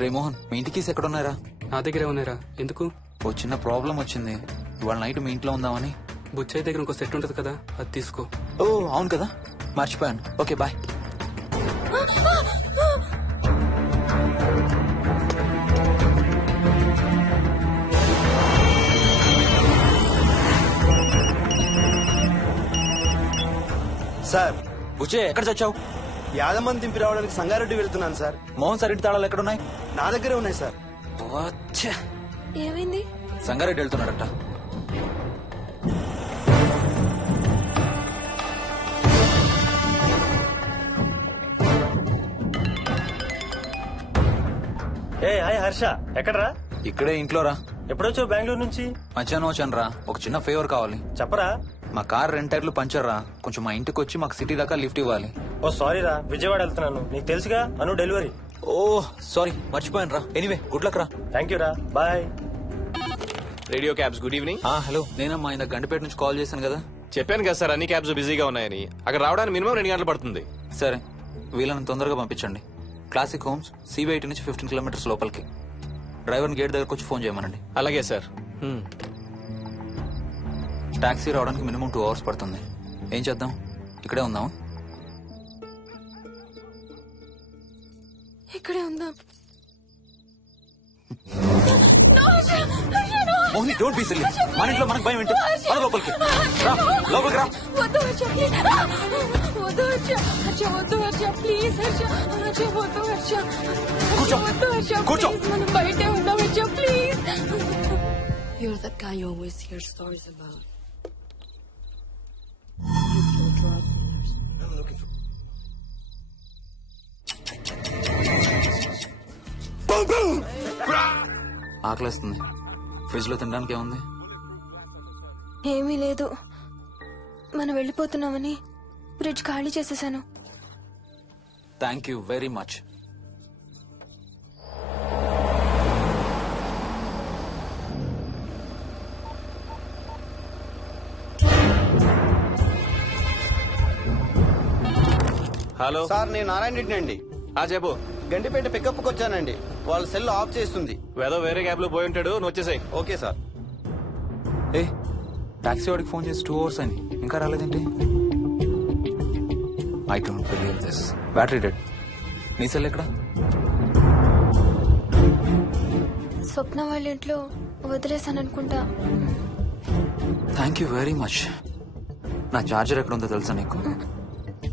రే మోహన్, మీ ఇంటి కీస్ ఎక్కడ ఉన్నారా? నా దగ్గరే ఉన్నారా. ఎందుకు? ఓ చిన్న ప్రాబ్లం వచ్చింది. ఇవాళ నైట్ మీ ఇంట్లో ఉందామని. బుచ్చయ్య దగ్గర ఇంకో సెట్ ఉంటది కదా, అది తీసుకో. ఓ అవును కదా, మర్చిపోయాను. Okay bye. సార్, బుచ్చయ్య ఎక్కడ చచ్చావు? యాదమ్మని దింపి రావడానికి సంగారెడ్డి వెళ్తున్నాను సార్. మోహన్ సార్ ఇంటి తాళాలు ఎక్కడ ఉన్నాయి? నా దగ్గరే ఉన్నాయి సార్. ఏమైంది? సంగారెడ్డి వెళ్తున్నాడట. ఏ హాయ్ హర్ష, ఎక్కడరా? ఇక్కడే ఇంట్లో రా. ఎప్పుడొచ్చావు బెంగళూరు నుంచి? మధ్యాహ్నం వచ్చాను రా. ఒక చిన్న ఫేవర్ కావాలి. చెప్పరా. మా కార్ 2 టైర్లు పంచర్ రా. కొంచెం మా ఇంటికి వచ్చి మాకు సిటీ దాకా లిఫ్ట్ ఇవ్వాలి. ఓ సారీ రా, విజయవాడ వెళ్తున్నాను. నీకు తెలుసుగా, అను డెలివరీ. ఓ సారీ, మర్చిపోయాను రా. ఎనీవే, గుడ్ లక్ రా. థ్యాంక్ యూ రా, bye. Radio cabs, good evening. Hello, నేనమ్మా ఇంత గండిపేట నుంచి కాల్ చేశాను కదా. చెప్పాను కదా సార్, అన్ని క్యాబ్స్ బిజీగా ఉన్నాయని. అక్కడ రావడానికి మినిమం 2 గంటలు పడుతుంది. సరే, వీళ్ళని తొందరగా పంపించండి. క్లాసిక్ హోమ్స్, సిబిఐటి నుంచి 15 కిలోమీటర్స్ లోపలికి. డ్రైవర్ని గేట్ దగ్గరకు వచ్చి ఫోన్ చేయమనండి. అలాగే సార్. టాక్సీ రావడానికి మినిమం 2 అవర్స్ పడుతుంది. ఏం చేద్దాం? ఇక్కడే ఉందాం. ఇక్కడే ఉందాం. Mohini, don't be silly. మన ఇంట్లో మనకు భయం ఏంటి? మన లోపలికి రా, లోపలికి రా. వద్దు హర్ష, ప్లీజ్. వద్దు హర్ష. హర్ష వద్దు హర్ష, ప్లీజ్ హర్ష. హర్ష వద్దు హర్ష. కూర్చో, వద్దు హర్ష, కూర్చో. ప్లీజ్. మనం బయటే ఉందాం Harsha, please. You're that guy you always hear stories about. You kill drug dealers. I'm looking for. ఆకలేస్తుంది. ఫ్రిడ్జ్ లో తినడానికి ఏముంది? ఏమీ లేదు. మనం వెళ్ళిపోతున్నామని ఫ్రిడ్జ్ ఖాళీ చేసేసాను. Thank you very much. Hello sir నేను నారాయణ రెడ్డి అండి. చెప్పు. గండిపేట పికప్కి వచ్చానండి. వాళ్ళ సెల్ ఆఫ్ చేస్తుంది. వేదో వేరే క్యాబ్ లో పోయి ఉంటాడు, నువ్వు వచ్చేసాయి. Okay sir. ఏ టాక్సీ వాడికి ఫోన్ చేసి 2 hours అని ఇంకా రాలేదేంటి? I don't believe this. Battery dead. నీ సెల్ ఎక్కడ? స్వప్న వాళ్ళ ఇంట్లో వదిలేసాను అనుకుంటా. Thank you very much. నా చార్జర్ ఎక్కడ ఉందో తెలుసా నీకు?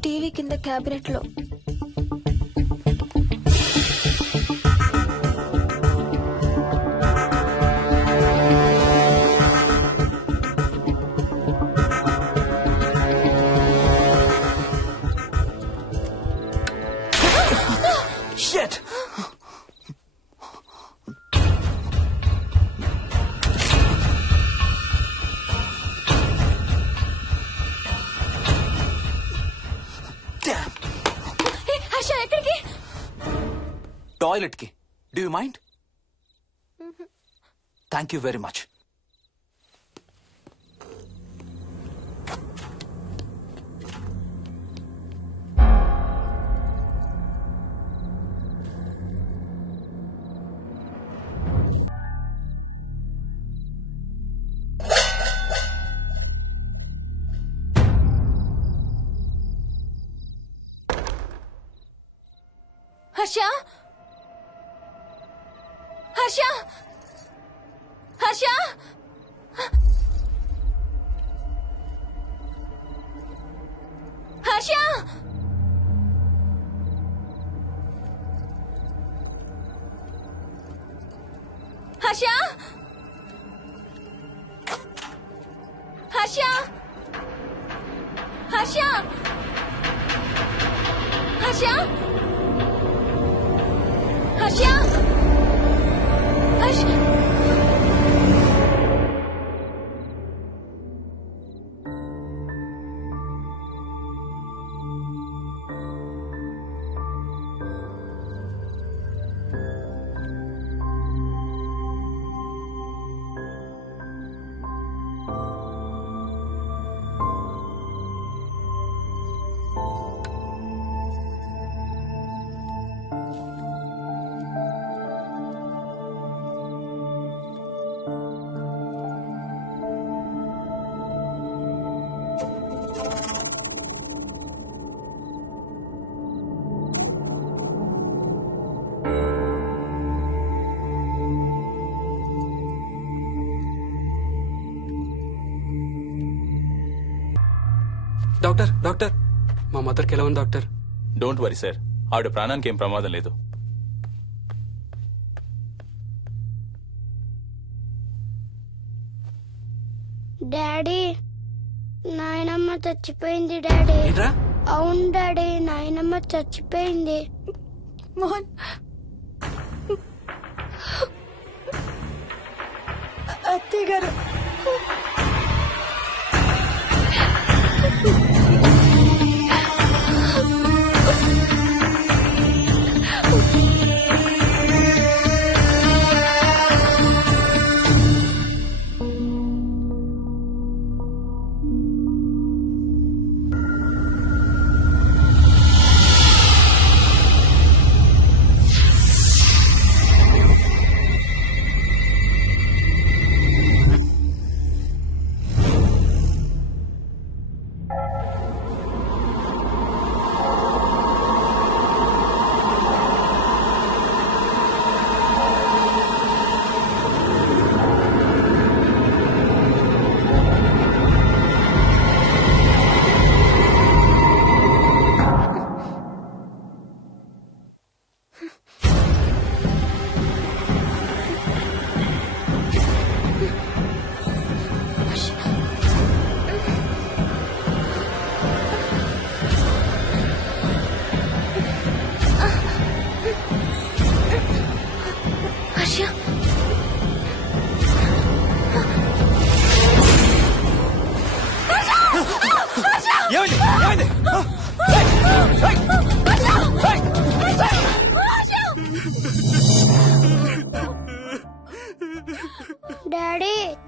టీవీ కింద క్యాబినెట్ లో. Shit! హర్ష ఎక్కడికి? టాయిలెట్ కి. Do you mind? Thank you very much. Harsha Harsha Harsha Harsha Harsha Harsha Harsha Harsha Harsha Harsha doctor doctor మా మదర్కి ఎలా ఉంది డాక్టర్? డోంట్ వరీ సార్, ఆవిడ ప్రాణానికి ఏం ప్రమాదం లేదు. డాడీ నాయనమ్మ చచ్చిపోయింది డాడీ. ఏంట్రా? అవును డాడీ, నాయనమ్మ చచ్చిపోయింది. మోహన్ అత్తయ్య గారు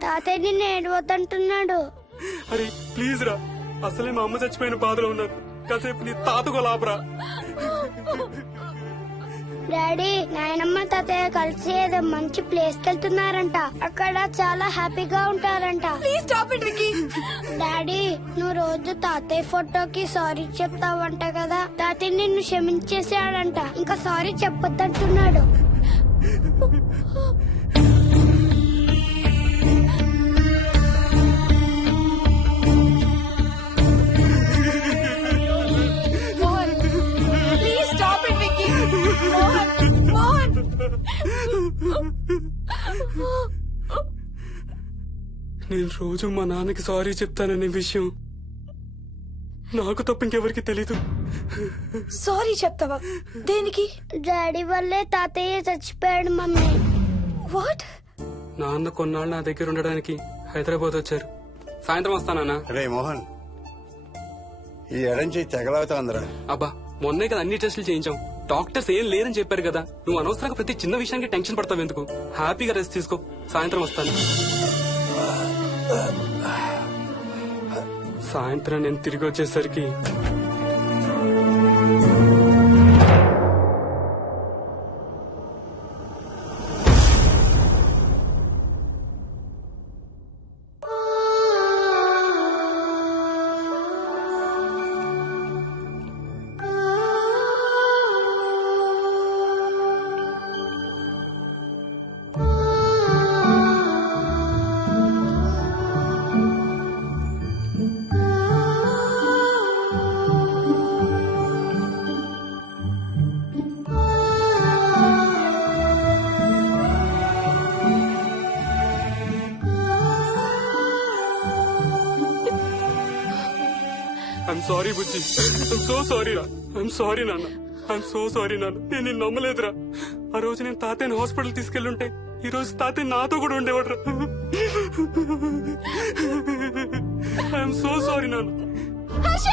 తాతయ్య నిన్ను ఏడవద్దంటున్నాడు. అరే ప్లీజ్ రా, అసలే మా అమ్మ చచ్చిపోయిన బాధలో ఉన్నారు. కాసేపు నీ తాతకు లాభరా. డాడీ, నాయనమ్మ తాతయ్య కలిసి ఏదో మంచి ప్లేస్ కి వెళ్తున్నారంట. అక్కడ చాలా హ్యాపీగా ఉంటారంట. Please stop it Vicky. Daddy, నువ్వు రోజు తాతయ్య ఫోటోకి సారీ చెప్తావంట కదా. తాతయ్య నిన్ను క్షమించేసాడంట. ఇంకా సారీ చెప్పొద్దంటున్నాడు. Mohan please stop it Vicky. Mohan Mohan నేను రోజు మా నాన్నకి సారీ చెప్తాననే విషయం నాకు తప్ప ఇంకెవరికి తెలీదు. సారీ చెప్తావా? దేనికి? డాడీ వల్లే తాతయ్య చచ్చిపోయాడు మమ్మీ. వాట్? నాన్న కొన్నాళ్ళు నా దగ్గర ఉండడానికి హైదరాబాద్ వచ్చారు. సాయంత్రం వస్తానా? రే మోహన్, ఈ ఎడంచి తెగలవుతాందిరా. అబ్బా మొన్నే కదా అన్ని టెస్టులు చేయించాం. డాక్టర్స్ ఏం లేదని చెప్పారు కదా. నువ్వు అనవసరంగా ప్రతి చిన్న విషయానికి టెన్షన్ పడతావు ఎందుకు? హ్యాపీగా రెస్ట్ తీసుకో. సాయంత్రం వస్తాను. సాయంత్రం నేను తిరిగి వచ్చేసరికి I'm sorry Bujji. I'm so sorry రా. ఐఎమ్ సారీ నాన్న. ఐఎమ్ సో సారీ నాన్న. నేను నిన్ను నమ్మలేదురా. ఆ రోజు నేను తాతయ్యని హాస్పిటల్ తీసుకెళ్లుంటే ఈ రోజు తాతయ్య నాతో కూడా ఉండేవాడు రా. ఐఎమ్ సో సారీ నాన్న. హర్ష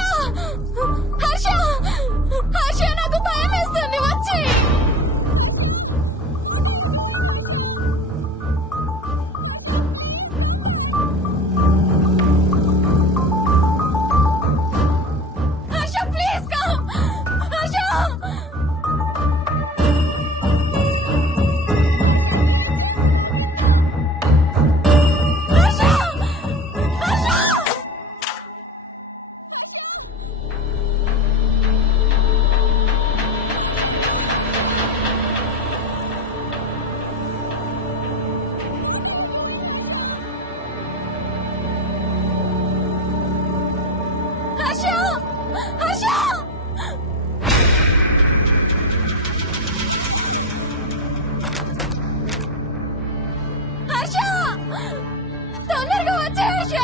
హర్ష హర్ష నాకు భయం వేస్తుంది. వచ్చి హర్ష ప్లీజ్ కమ్. హర్ష తొందరగా వచ్చే హర్ష.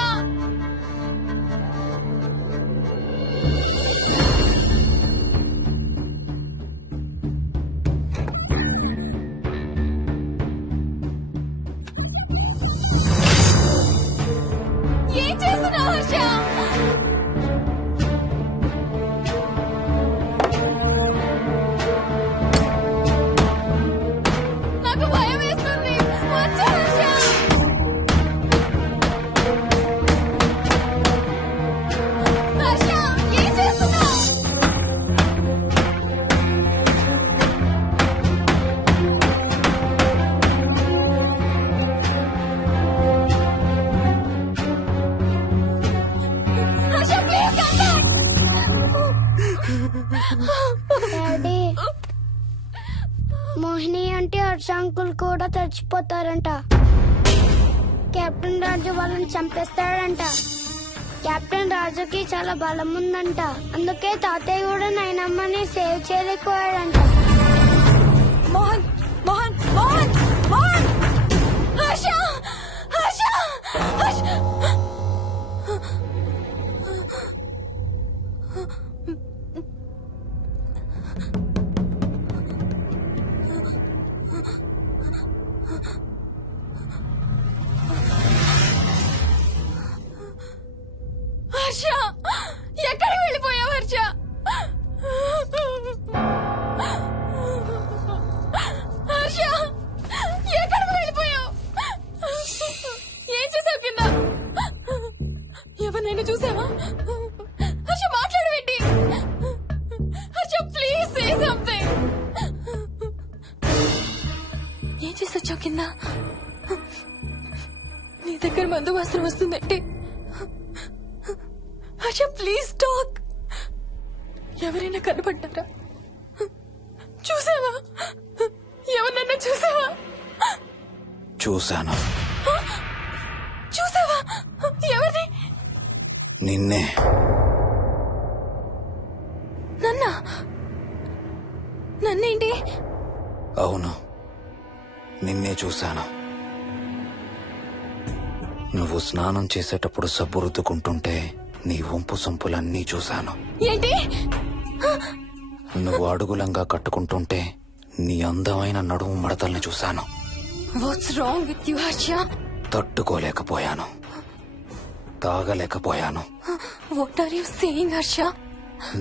ఏం చేస్తున్నావు హర్ష? నాకు భయం వేస్తుంది. వచ్చే హర్ష. హర్ష ఏం చేస్తున్నావు? హర్ష ప్లీజ్ డాడీ, మోహిని అంటే హర్ష అంకుల్ కూడా చచ్చిపోతారంట. కెప్టెన్ రాజు వాళ్ళని చంపేస్తాడంట. కెప్టెన్ రాజుకి చాలా బలం ఉందంట. అందుకే తాతయ్య కూడా నాయనమ్మని సేవ్ చేయలేకపోయాడంట. మోహన్ మోహన్ మోహన్ మోహన్ హర్ష హర్ష హర్ష. హర్ష ఎక్కడికి వెళ్ళిపోయావు హర్ష? హర్ష ఎక్కడికి వెళ్ళిపోయావు? ఎవరినైనా చూసావా? హర్ష మాట్లాడవేంటి? Harsha please say something. ఏం చేసొచ్చావు కింద? నీ దగ్గర మందు వాసన వస్తుందంటే హర్ష ప్లీజ్ టాక్. ఎవరైనా కనపడ్డారా? చూసావా? ఎవరినైనా చూసావా? చూశాను. చూసావా? ఎవరిని? నిన్నే. నన్నేంటి? అవును, నిన్నే చూశాను. నువ్వు స్నానం చేసేటప్పుడు సబ్బు రుద్దుకుంటుంటే నీ వంపు సొంపులన్నీ చూశాను. ఏంటి? నువ్వు అడుగులంగా కట్టుకుంటుంటే నీ అందమైన నడుము మడతల్ని చూశాను. What's wrong with you Harsha? తట్టుకోలేకపోయాను, తాగలేకపోయాను. What are you saying Harsha?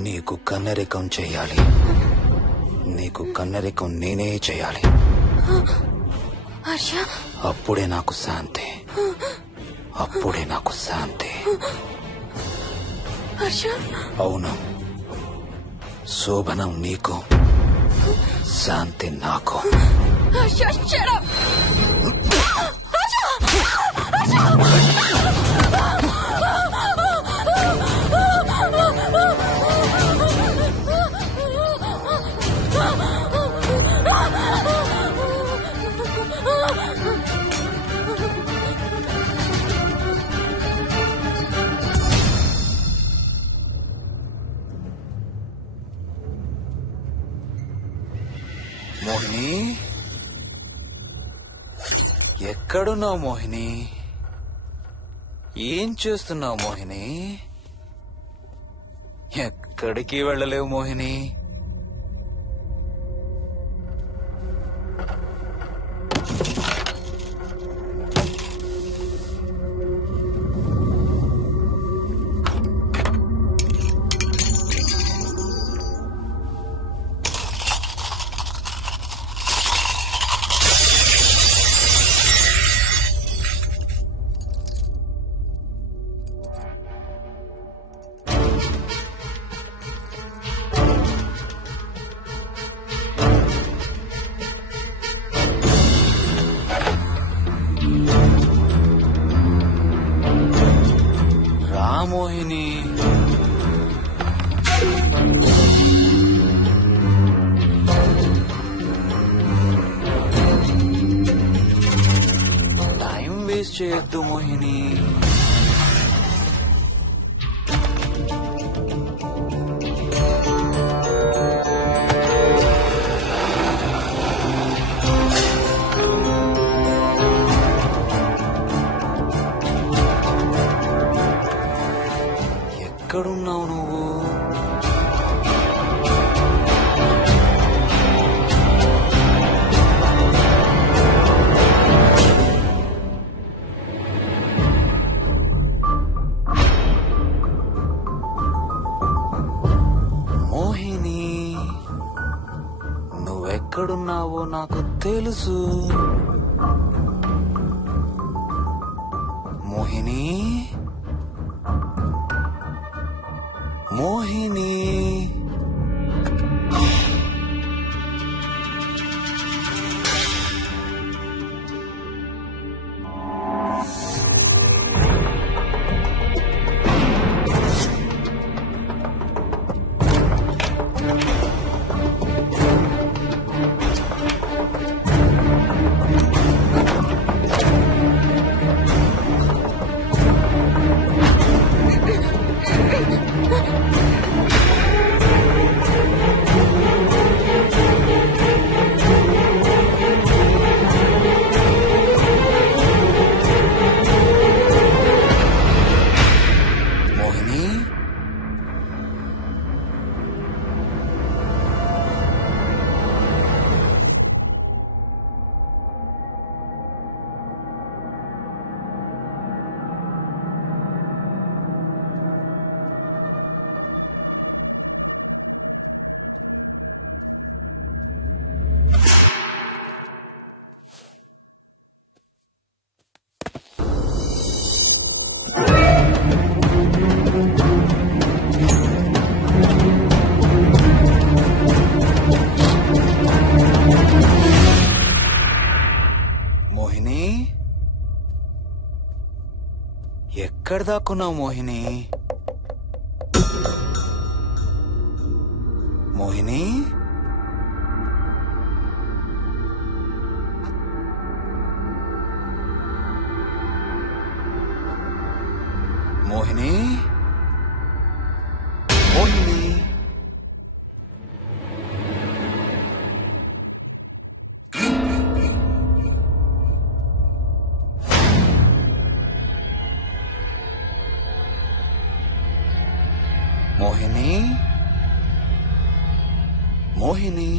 నీకు కన్నరికం చేయాలి. నీకు కన్నరికం నేనే చేయాలి. హర్ష, అప్పుడే నాకు శాంతి. అప్పుడే నాకు శాంతి. హర్ష, అవును, శోభనం నీకు, శాంతి నాకు. Harsha, shut up. హర్ష, హర్ష. మోహిని, ఎక్కడున్నావు మోహిని? ఏం చేస్తున్నావు మోహిని? ఎక్కడికి వెళ్ళలేవు మోహిని. మోహిని, టైం వేస్ట్ చేయొద్దు మోహిని. ఎక్కడున్నావు నువ్వు? మోహిని, నువ్వెక్కడున్నావో నాకు తెలుసు. మోహిని, మోహిని. ఎక్కడ దాక్కున్నావు మోహిని? మోహిని, మోహిని, మోహిని. మోహిని, మోహిని.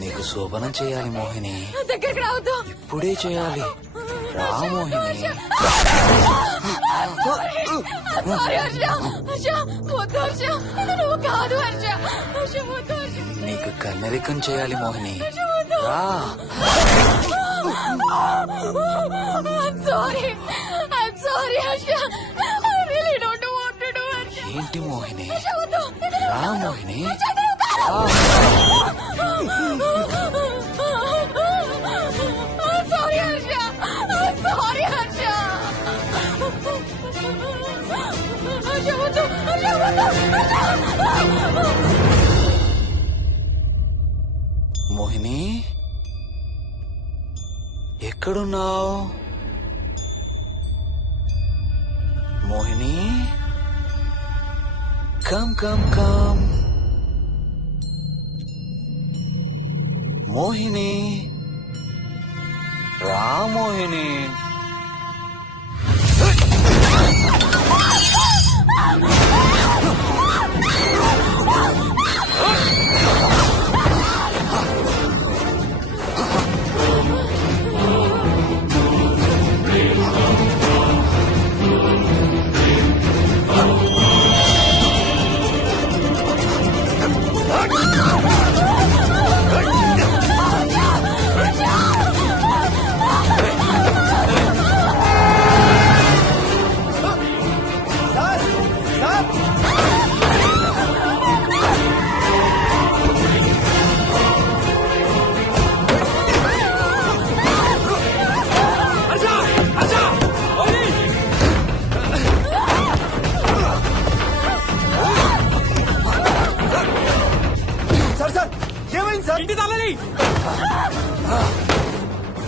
నీకు శోభనం చేయాలి మోహిని. దగ్గరికి రావద్దు. ఇప్పుడే చేయాలి. రా మోహిని. నువ్వు కాదు హర్ష. నీకు కన్నరికం చేయాలి మోహిని. రా. Sorry Harsha. I really don't want to do Harsha. ఏంటి మోహిని? రా Mohini. Sorry Harsha. Sorry Harsha. Harsha, వద్దు. Harsha, వద్దు. మోహిని, ఎక్కడున్నావు Mohini? Come come come Mohini. రా మోహిని.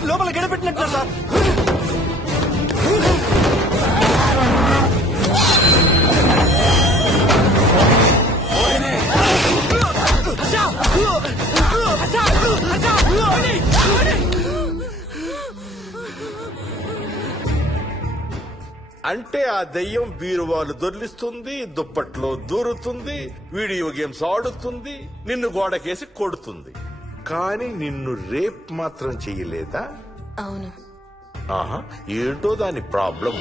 లోపల గడపెట్టినట్టు సార్. అంటే ఆ దెయ్యం బీరువాలు దొర్లిస్తుంది, దుప్పట్లో దూరుతుంది, వీడియో గేమ్స్ ఆడుతుంది, నిన్ను గోడకేసి కొడుతుంది. కానీ నిన్ను రేప్ మాత్రం చెయ్యలేదా? అవును. ఆహా, ఏంటో దాని ప్రాబ్లం.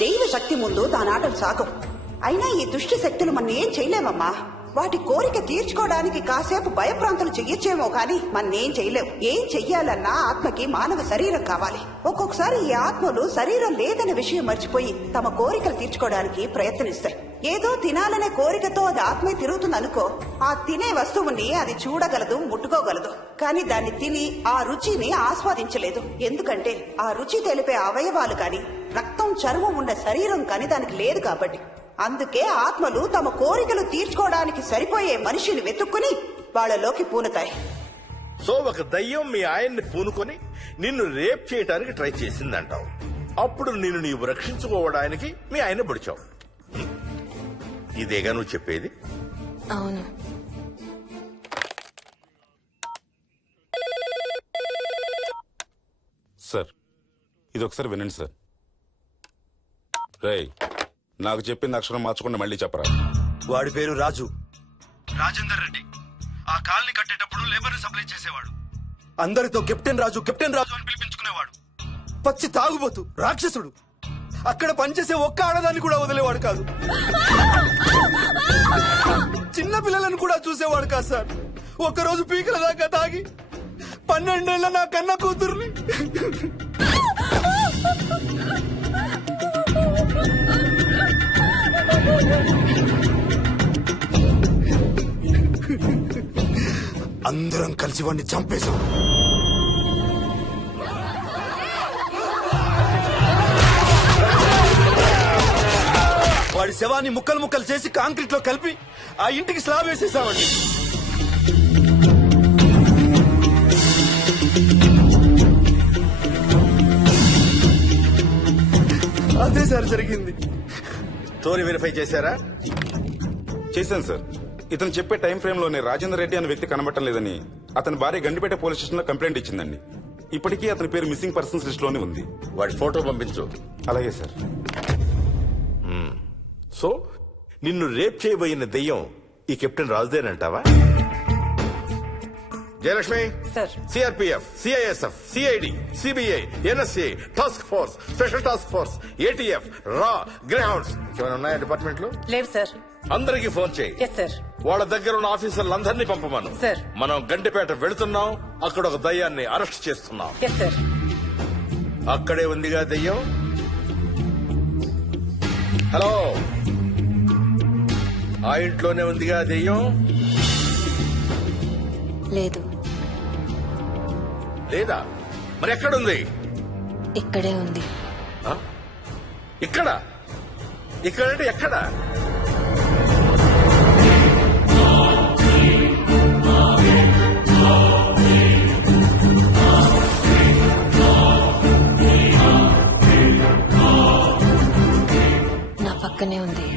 దైవ శక్తి ముందు దాని ఆటలు సాగం. అయినా ఈ దుష్ట శక్తులు మన ఏం చేయలేమమ్మా. వాటి కోరిక తీర్చుకోవడానికి కాసేపు భయప్రాంతులు చెయ్యొచ్చేమో కానీ మన్నేం చేయలేవు. ఏం చెయ్యాలన్నా ఆత్మకి మానవ శరీరం కావాలి. ఒక్కొక్కసారి ఈ ఆత్మలు శరీరం లేదనే విషయం మర్చిపోయి తమ కోరికలు తీర్చుకోవడానికి ప్రయత్నిస్తాయి. ఏదో తినాలనే కోరికతో అది ఆత్మే తిరుగుతుంది అనుకో, ఆ తినే వస్తువుని అది చూడగలదు, ముట్టుకోగలదు. కానీ దాన్ని తిని ఆ రుచిని ఆస్వాదించలేదు. ఎందుకంటే ఆ రుచి తెలిపే అవయవాలు కాని రక్తం, చర్మం ఉండే శరీరం కాని దానికి లేదు కాబట్టి. అందుకే ఆత్మలు తమ కోరికలు తీర్చుకోవడానికి సరిపోయే మనిషిని వెతుక్కుని వాళ్ళలోకి పూనుతాయి. సో ఒక దయ్యం మీ ఆయన్ని పూనుకొని నిన్ను రేప్ చేయడానికి ట్రై చేసిందంటావు. అప్పుడు నిన్ను నీవు రక్షించుకోవడానికి మీ ఆయన పొడిచావు. ఇదేగా నువ్వు చెప్పేది? అవును. సార్, ఇది ఒకసారి వినండి సార్. రేయ్, నాకు చెప్పింది అక్షరం మార్చకుండా మళ్ళీ చెప్పరా. వాడి పేరు రాజు, రాజేందర్ రెడ్డి. ఆ కాలనీ కట్టేటప్పుడు లేబర్ సప్లై చేసేవాడు. అందరితో కెప్టెన్ రాజు అని పిలిపించుకునేవాడు. పచ్చి తాగుబోతు, రాక్షసుడు. అక్కడ పనిచేసే ఒక్క ఆడదాన్ని కూడా వదిలేవాడు కాదు. చిన్న పిల్లలను కూడా చూసేవాడు కాదు సార్. ఒక్కరోజు పీకల దాకా తాగి 12 ఏళ్ల నా కన్న కూతుర్ని అందరం కలిసి వాడిని చంపేశాం. వాడి శవాన్ని ముక్కలు ముక్కలు చేసి కాంక్రీట్ లో కలిపి ఆ ఇంటికి స్లాబ్ వేసేసామండి. అదే సార్ జరిగింది. స్టోరీ వెరిఫై చేశారా? చేశాను సార్. ఇతను చెప్పే టైం ఫ్రేమ్ లోనే రాజేందర్ రెడ్డి అనే వ్యక్తి కనబడటం లేదని అతని భార్య గండిపేట పోలీస్ స్టేషన్ లో కంప్లైంట్ ఇచ్చిందండి. ఇప్పటికీ అతని పేరు మిస్సింగ్ పర్సన్స్ లిస్ట్ లోనే ఉంది. వాడి ఫోటో పంపించు. అలాగే సార్. సో నిన్ను రేప్ చేయబోయిన దెయ్యం ఈ కెప్టెన్ రాజుదేనంటావా? Jayalakshmi, CRPF, CISF, CID, CBI, NSA, task force, special task force, ATF, రా, గ్రేహౌండ్స్ ఏమైనా ఉన్నాయా డిపార్ట్మెంట్ లో? లేదు సార్. అందరికీ ఫోన్ చేయి. వాళ్ళ దగ్గర ఉన్న ఆఫీసర్లందరినీ పంపమను. మనం గండిపేట వెళుతున్నాం. అక్కడ ఒక దయ్యాన్ని అరెస్ట్ చేస్తున్నాం. అక్కడే ఉందిగా దయ్యం. హలో, ఆ ఇంట్లోనే ఉందిగా దెయ్యం? లేదు. లేదా? మరి ఎక్కడుంది? ఇక్కడే ఉంది. ఇక్కడ? ఇక్కడంటే ఎక్కడ? నా పక్కనే ఉంది.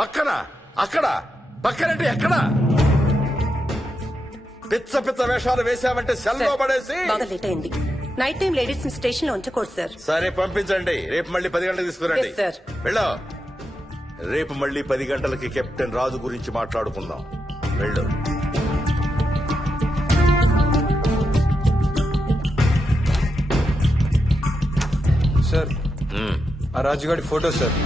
పక్కన? అక్కడ? పక్కనంటే ఎక్కడ? పిచ్చ పిచ్చ వేషాలు వేశామంటే సెల్లో పడేసి. లేట్ అయింది. నైట్ టైం లేడీస్ స్టేషన్ లో ఉంచకూడదు సార్. సరే పంపించండి. రేపు మళ్ళీ 10 గంటలకు తీసుకురండి. వెళ్ళు. రేపు మళ్ళీ 10 గంటలకి కెప్టెన్ రాజు గురించి మాట్లాడుకుందాం. వెళ్ళు. సార్, ఆ రాజుగాడి ఫోటో సార్.